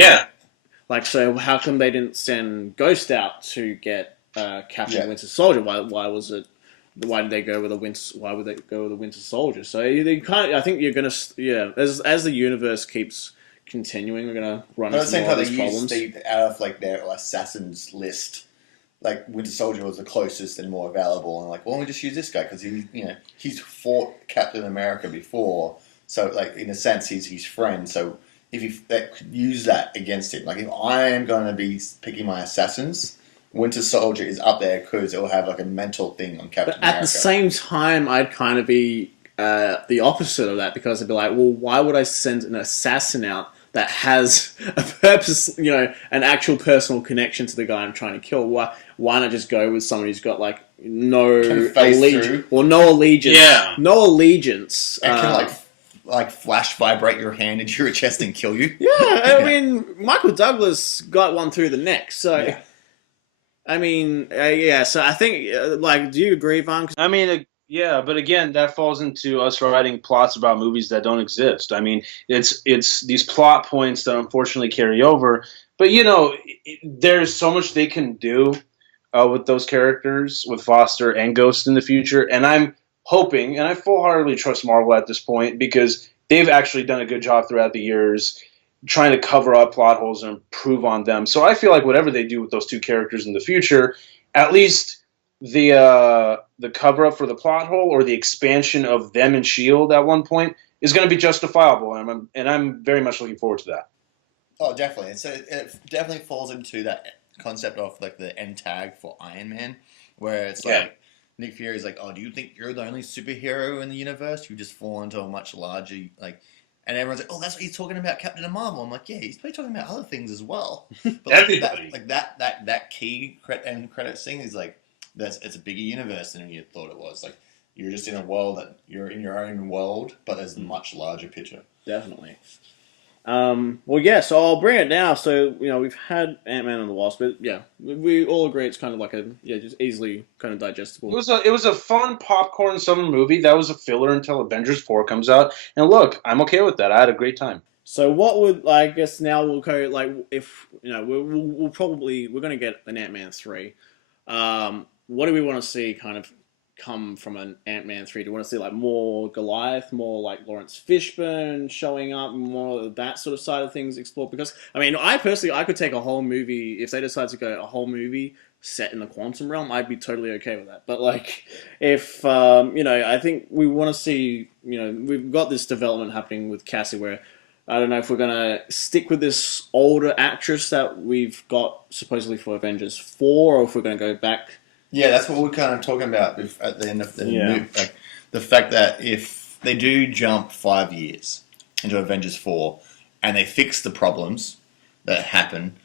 so how come they didn't send Ghost out to get Captain Winter Soldier? Why was it? Why did they go with Why would they go with a Winter Soldier? So I think you're gonna as the universe keeps continuing, we're gonna run into more of these problems. Out of their assassins list, Winter Soldier was the closest and more available, and why don't we just use this guy because he's fought Captain America before, so in a sense he's his friend. So if you could use that against him, if I am going to be picking my assassins, Winter Soldier is up there because it will have a mental thing on Captain America. At the same time, I'd kind of be the opposite of that, because I'd be like, well, why would I send an assassin out that has a purpose, an actual personal connection to the guy I'm trying to kill? Why not just go with someone who's got no allegiance, or no allegiance, no allegiance, and can flash vibrate your hand into your chest and kill you? Yeah, I mean, Michael Douglas got one through the neck, so. Yeah. I mean, so I think, do you agree, Vahn? I mean, but again, that falls into us writing plots about movies that don't exist. I mean, it's these plot points that unfortunately carry over. But, there's so much they can do with those characters, with Foster and Ghost in the future. And I'm hoping, and I full-heartedly trust Marvel at this point, because they've actually done a good job throughout the years trying to cover up plot holes and improve on them. So I feel like whatever they do with those two characters in the future, at least the cover up for the plot hole or the expansion of them and Shield at one point is going to be justifiable, and I'm very much looking forward to that. Oh, definitely. And so it definitely falls into that concept of like the end tag for Iron Man, where it's like Nick Fury's like, "Oh, do you think you're the only superhero in the universe? You just fall into a much larger like." And everyone's like, "Oh, that's what he's talking about, Captain Marvel." I'm like, "Yeah, he's probably talking about other things as well." But like Everybody. that key end credits thing is like it's a bigger universe than you thought it was. Like you're just in a world that you're in your own world, but there's a much larger picture. Definitely. Well, yeah, so I'll bring it now. So, we've had Ant-Man and the Wasp, but yeah, we all agree it's kind of like just easily kind of digestible. It was a fun popcorn summer movie that was a filler until Avengers 4 comes out. And look, I'm okay with that. I had a great time. So what would, I guess now we'll go, like, if, we're going to get an Ant-Man 3. What do we want to see kind of come from an Ant-Man 3? Do you want to see like more Goliath, more like Lawrence Fishburne showing up, more of that sort of side of things explored? Because I mean, I could take a whole movie if they decide to go a whole movie set in the quantum realm. I'd be totally okay with that. But like, if I think we want to see, we've got this development happening with Cassie where I don't know if we're gonna stick with this older actress that we've got supposedly for Avengers 4, or if we're gonna go back. Yeah, that's what we're kind of talking about at the end of the movie. Like the fact that if they do jump 5 years into Avengers 4 and they fix the problems that happen,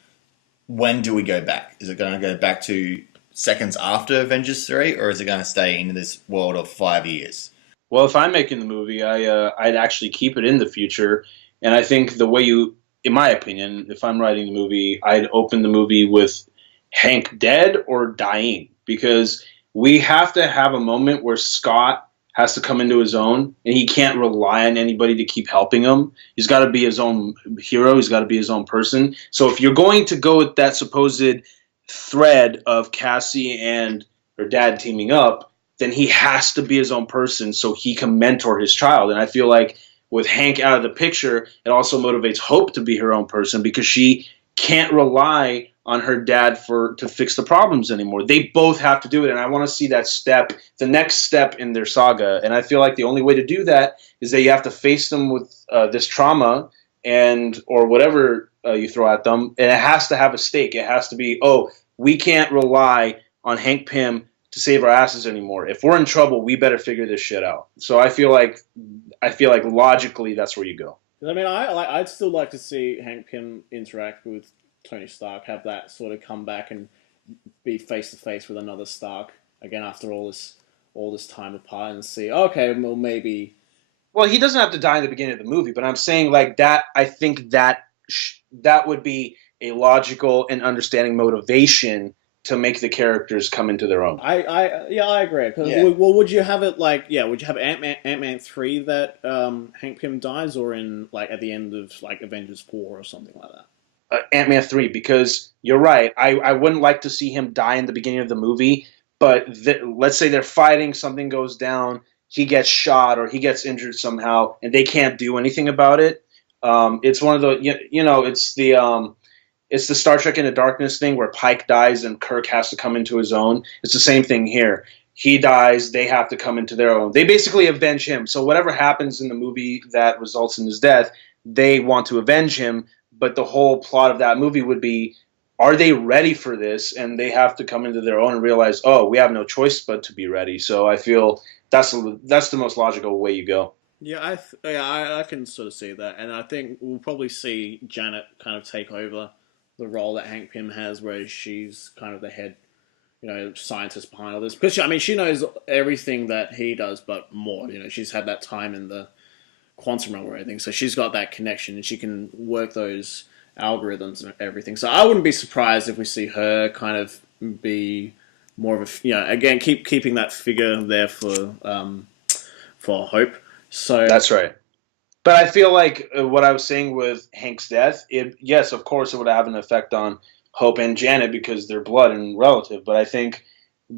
when do we go back? Is it going to go back to seconds after Avengers 3, or is it going to stay in this world of 5 years? Well, if I'm making the movie, I'd actually keep it in the future. And I think the way in my opinion, if I'm writing the movie, I'd open the movie with Hank dead or dying. Because we have to have a moment where Scott has to come into his own, and he can't rely on anybody to keep helping him. He's got to be his own hero. He's got to be his own person. So if you're going to go with that supposed thread of Cassie and her dad teaming up, then he has to be his own person so he can mentor his child. And I feel like with Hank out of the picture, it also motivates Hope to be her own person because she can't rely on her dad to fix the problems anymore. They both have to do it, and I want to see that step, the next step in their saga. And I feel like the only way to do that is that you have to face them with this trauma or whatever you throw at them, and it has to have a stake. It has to be, we can't rely on Hank Pym to save our asses anymore. If we're in trouble, we better figure this shit out. So I feel like logically that's where you go. I mean, I'd still like to see Hank Pym interact with Tony Stark, have that sort of come back and be face to face with another Stark again after all this time apart, and see, okay, well maybe. Well, he doesn't have to die in the beginning of the movie, but I'm saying like that. I think that would be a logical and understanding motivation to make the characters come into their own. I agree. Well, would you have it like would you have Ant-Man 3 that Hank Pym dies, or in like at the end of like Avengers 4 or something like that? Ant-Man 3, because you're right. I wouldn't like to see him die in the beginning of the movie, but let's say they're fighting, something goes down, he gets shot or he gets injured somehow, and they can't do anything about it. It's one of the it's the Star Trek Into Darkness thing where Pike dies and Kirk has to come into his own. It's the same thing here. He dies, they have to come into their own. They basically avenge him. So whatever happens in the movie that results in his death, they want to avenge him. But the whole plot of that movie would be, are they ready for this? And they have to come into their own and realize, we have no choice but to be ready. So I feel that's the most logical way you go. Yeah, I can sort of see that. And I think we'll probably see Janet kind of take over the role that Hank Pym has, where she's kind of the head, scientist behind all this. Because, I mean, she knows everything that he does, but more. She's had that time in the quantum realm or anything, so she's got that connection and she can work those algorithms and everything. So I wouldn't be surprised if we see her kind of be more of a, again, keeping that figure there for Hope. So that's right. But I feel like what I was saying with Hank's death, yes, of course, it would have an effect on Hope and Janet because they're blood and relative. But I think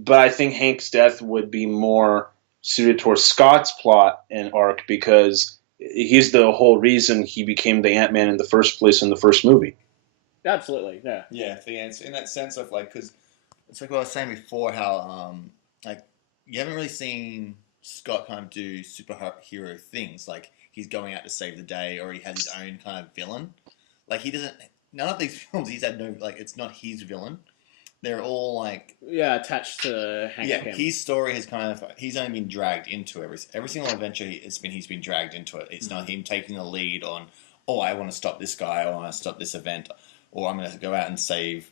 Hank's death would be more suited towards Scott's plot and arc because he's the whole reason he became the Ant-Man in the first place in the first movie. Absolutely, yeah. Yeah, in that sense of like, because it's like what I was saying before, how like you haven't really seen Scott kind of do superhero things. Like he's going out to save the day, or he has his own kind of villain. Like he doesn't. None of these films he's had no like. It's not his villain. They're all like attached to Hank yeah. Pym. His story has kind of he's only been dragged into every single adventure. He's been dragged into it. It's not him taking the lead on. Oh, I want to stop this guy. Or I want to stop this event. Or I'm going to go out and save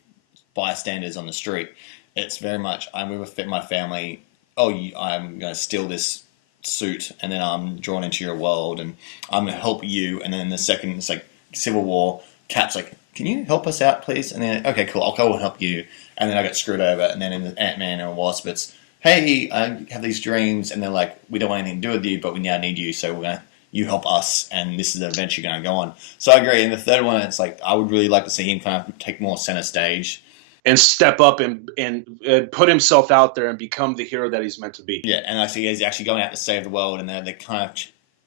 bystanders on the street. It's very much I'm with my family. Oh, I'm going to steal this suit, and then I'm drawn into your world, and I'm going to help you. And then the second, it's like Civil War. Cap's like, can you help us out, please? And then, okay, cool, I'll go and help you. And then I get screwed over. And then in the Ant-Man and Wasp, it's, hey, I have these dreams, and they're like, we don't want anything to do with you, but we now need you, so you help us, and this is the adventure you're going to go on. So I agree. In the third one, it's like, I would really like to see him kind of take more center stage. And step up and put himself out there and become the hero that he's meant to be. Yeah, and I see he's actually going out to save the world, and they're kind of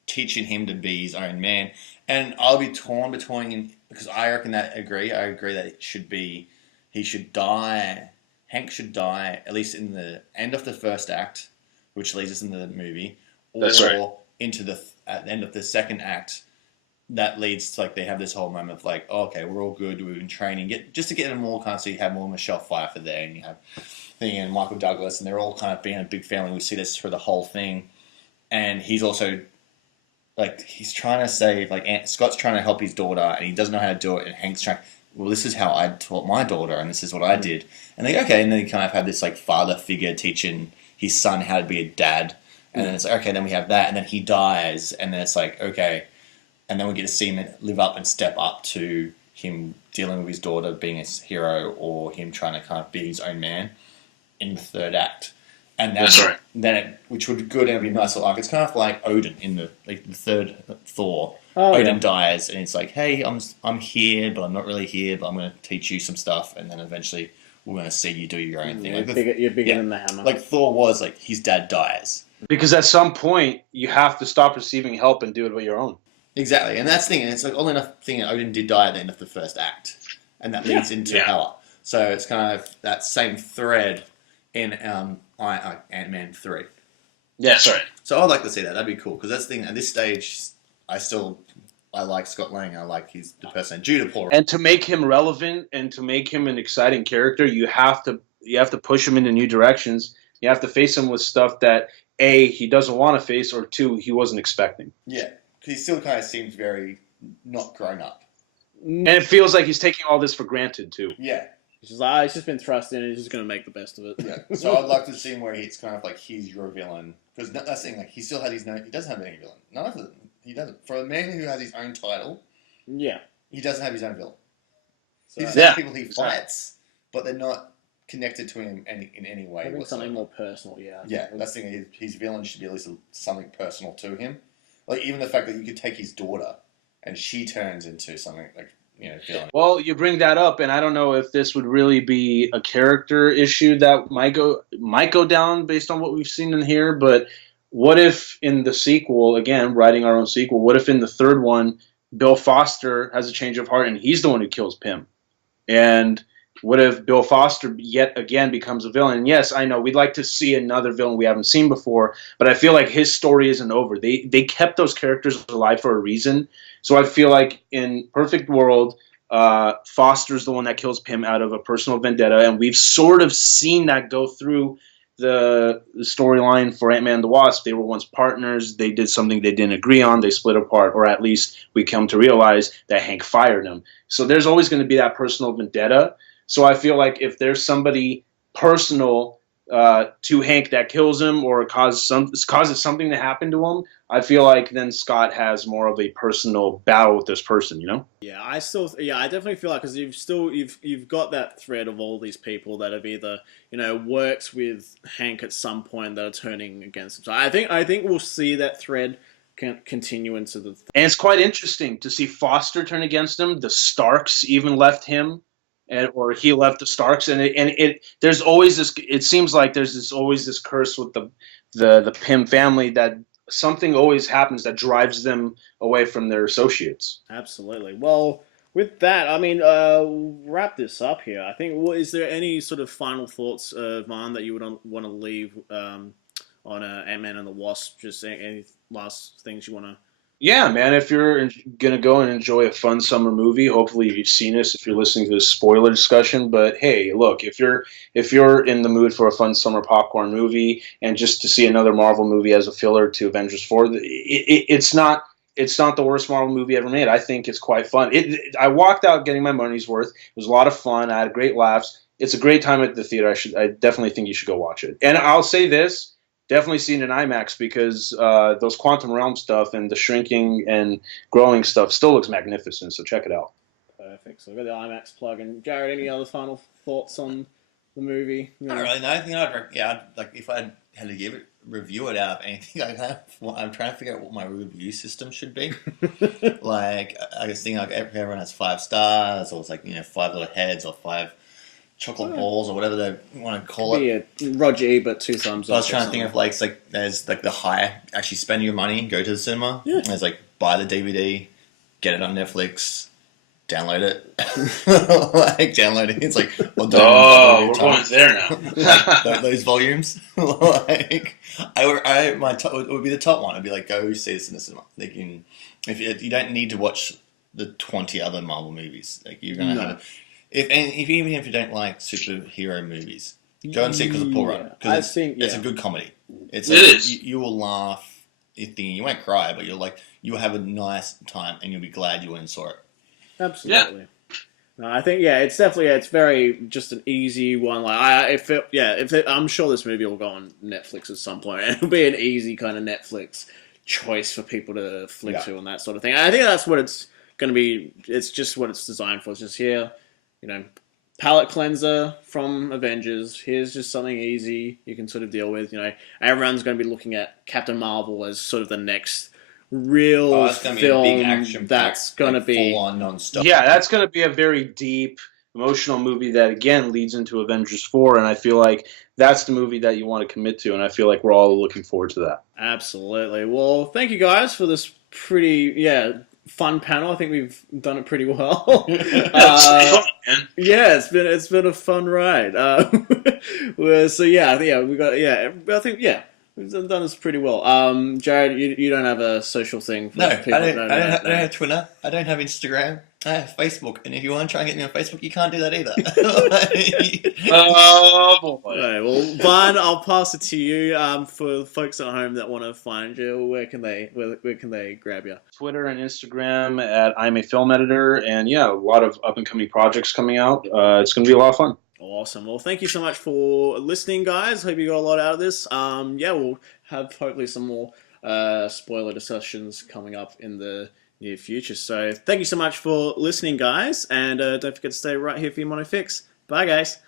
teaching him to be his own man. And I'll be torn between, because I reckon I agree that he should die, Hank should die, at least in the end of the first act, which leads us into the movie, or That's right. At the end of the second act, that leads to, like, they have this whole moment of, like, oh, okay, we're all good, we've been training, just to get them all kind of, so you have more Michelle Pfeiffer there, and you have and Michael Douglas, and they're all kind of being a big family. We see this for the whole thing, and he's also, like, he's trying to save, like, Scott's trying to help his daughter, and he doesn't know how to do it, and Hank's trying, well, this is how I taught my daughter, and this is what I did. And they okay, and then you kind of have this, like, father figure teaching his son how to be a dad, and then it's like, okay, then we have that, and then he dies, and then it's like, okay, and then we get to see him live up and step up to him dealing with his daughter being a hero, or him trying to kind of be his own man in the third act. And that's right. Which would be good and it'd be a nice little arc. It's kind of like Odin in the third Thor. Oh, Odin dies, and it's like, hey, I'm here, but I'm not really here, but I'm going to teach you some stuff, and then eventually we're going to see you do your own thing. You're bigger than the hammer. Like Thor was, like, his dad dies. Because at some point, you have to stop receiving help and do it on your own. Exactly, and that's the thing, and it's like, all enough thing, Odin did die at the end of the first act, and that leads into Hela. So it's kind of that same thread in Ant-Man 3. Yeah, sorry. So I'd like to see that. That'd be cool, because that's the thing, at this stage, I like Scott Lang. I like the person due to Paul. And to make him relevant and to make him an exciting character, you have to push him into new directions. You have to face him with stuff that A, he doesn't want to face, or 2, he wasn't expecting. Yeah, because he still kind of seems very not grown up. And it feels like he's taking all this for granted too. Yeah. He's just like, it's just been thrust in, and he's just going to make the best of it. Yeah. So I'd like to see him where it's kind of like, he's your villain. Because that's the thing, like, he still had he doesn't have any villain. None of them. He doesn't. For a man who has his own title, he doesn't have his own villain. So he just has people he fights, but they're not connected to him in any way. I think something more personal, Yeah, that's the thing. His villain should be at least something personal to him. Like, even the fact that you could take his daughter and she turns into something like, villain. Well, you bring that up, and I don't know if this would really be a character issue that might go down based on what we've seen in here, but what if in the sequel, again, writing our own sequel, what if in the third one, Bill Foster has a change of heart and he's the one who kills Pym? And what if Bill Foster yet again becomes a villain? And yes, I know we'd like to see another villain we haven't seen before, but I feel like his story isn't over. They kept those characters alive for a reason. So I feel like in Perfect World, Foster's the one that kills Pym out of a personal vendetta, and we've sort of seen that go through the storyline for Ant-Man and the Wasp. They were once partners. They did something they didn't agree on. They split apart, or at least we come to realize that Hank fired him. So there's always going to be that personal vendetta. So I feel like if there's somebody personal to Hank that kills him or causes something to happen to him, I feel like then Scott has more of a personal battle with this person, Yeah, I definitely feel like, because you've got that thread of all these people that have either worked with Hank at some point that are turning against him. So I think we'll see that thread continue into the. And it's quite interesting to see Foster turn against him. The Starks even left him. Or he left the Starks, and there's always this. It seems like there's always this curse with the Pym family that something always happens that drives them away from their associates. Absolutely. Well, with that, I mean, wrap this up here. I think. Is there any sort of final thoughts, Vaughn, that you would want to leave on Ant-Man and the Wasp? Just any last things you want to? Yeah, man, if you're going to go and enjoy a fun summer movie, hopefully you've seen this if you're listening to this spoiler discussion, but hey, look, if you're in the mood for a fun summer popcorn movie and just to see another Marvel movie as a filler to Avengers 4, it's not the worst Marvel movie ever made. I think it's quite fun. I walked out getting my money's worth. It was a lot of fun. I had great laughs. It's a great time at the theater. I definitely think you should go watch it. And I'll say this, definitely seen in IMAX because those quantum realm stuff and the shrinking and growing stuff still looks magnificent. So check it out. Perfect. So we've got the IMAX plug. And Jarrad, any other final thoughts on the movie? Not really. No, I think like if I had to review it out of anything, I'm trying to figure out what my review system should be. Like I was thinking, like everyone has 5 stars, or it's like 5 little heads, or 5 chocolate balls, or whatever they want to call it. Yeah, Roger Ebert, 2 thumbs up. I was trying to think of it's like there's like the high, actually spend your money, go to the cinema. Yeah. There's like buy the DVD, get it on Netflix, download it. Like downloading, it's like we're going there now. Those volumes. Like it would be the top one. It'd be like go see this in the cinema. Like if you don't need to watch the 20 other Marvel movies, like you're gonna have. Even if you don't like superhero movies, go and see it because of Paul Rudd. Because it's a good comedy. It is. You will laugh. You won't cry, but you'll have a nice time, and you'll be glad you went and saw it. Absolutely. Yeah. No, I think it's definitely it's very just an easy one. Like I'm sure this movie will go on Netflix at some point, and it'll be an easy kind of Netflix choice for people to flick to and that sort of thing. I think that's what it's going to be. It's just what it's designed for. It's just here. Palate cleanser from Avengers. Here's just something easy you can sort of deal with. Everyone's going to be looking at Captain Marvel as sort of the next real film that's going to be full on non-stop. Yeah, that's going to be a very deep, emotional movie that again leads into Avengers 4, and I feel like that's the movie that you want to commit to, and I feel like we're all looking forward to that. Absolutely. Well, thank you guys for this pretty fun panel. I think we've done it pretty well. Yeah, it's been a fun ride. So we got I think we've done this pretty well. Jarrad, you don't have a social thing for people? I don't have Twitter. I don't have Instagram. I have Facebook, and if you want to try and get me on Facebook, you can't do that either. Oh boy! Right, well, Vahn, I'll pass it to you. For folks at home that want to find you, where can they grab you? Twitter and Instagram at ImAFilmEditor, and a lot of up and coming projects coming out. It's going to be a lot of fun. Awesome. Well, thank you so much for listening, guys. Hope you got a lot out of this. We'll have hopefully some more spoiler discussions coming up in the near future. So thank you so much for listening, guys, and don't forget to stay right here for your Mono Fix. Bye, guys.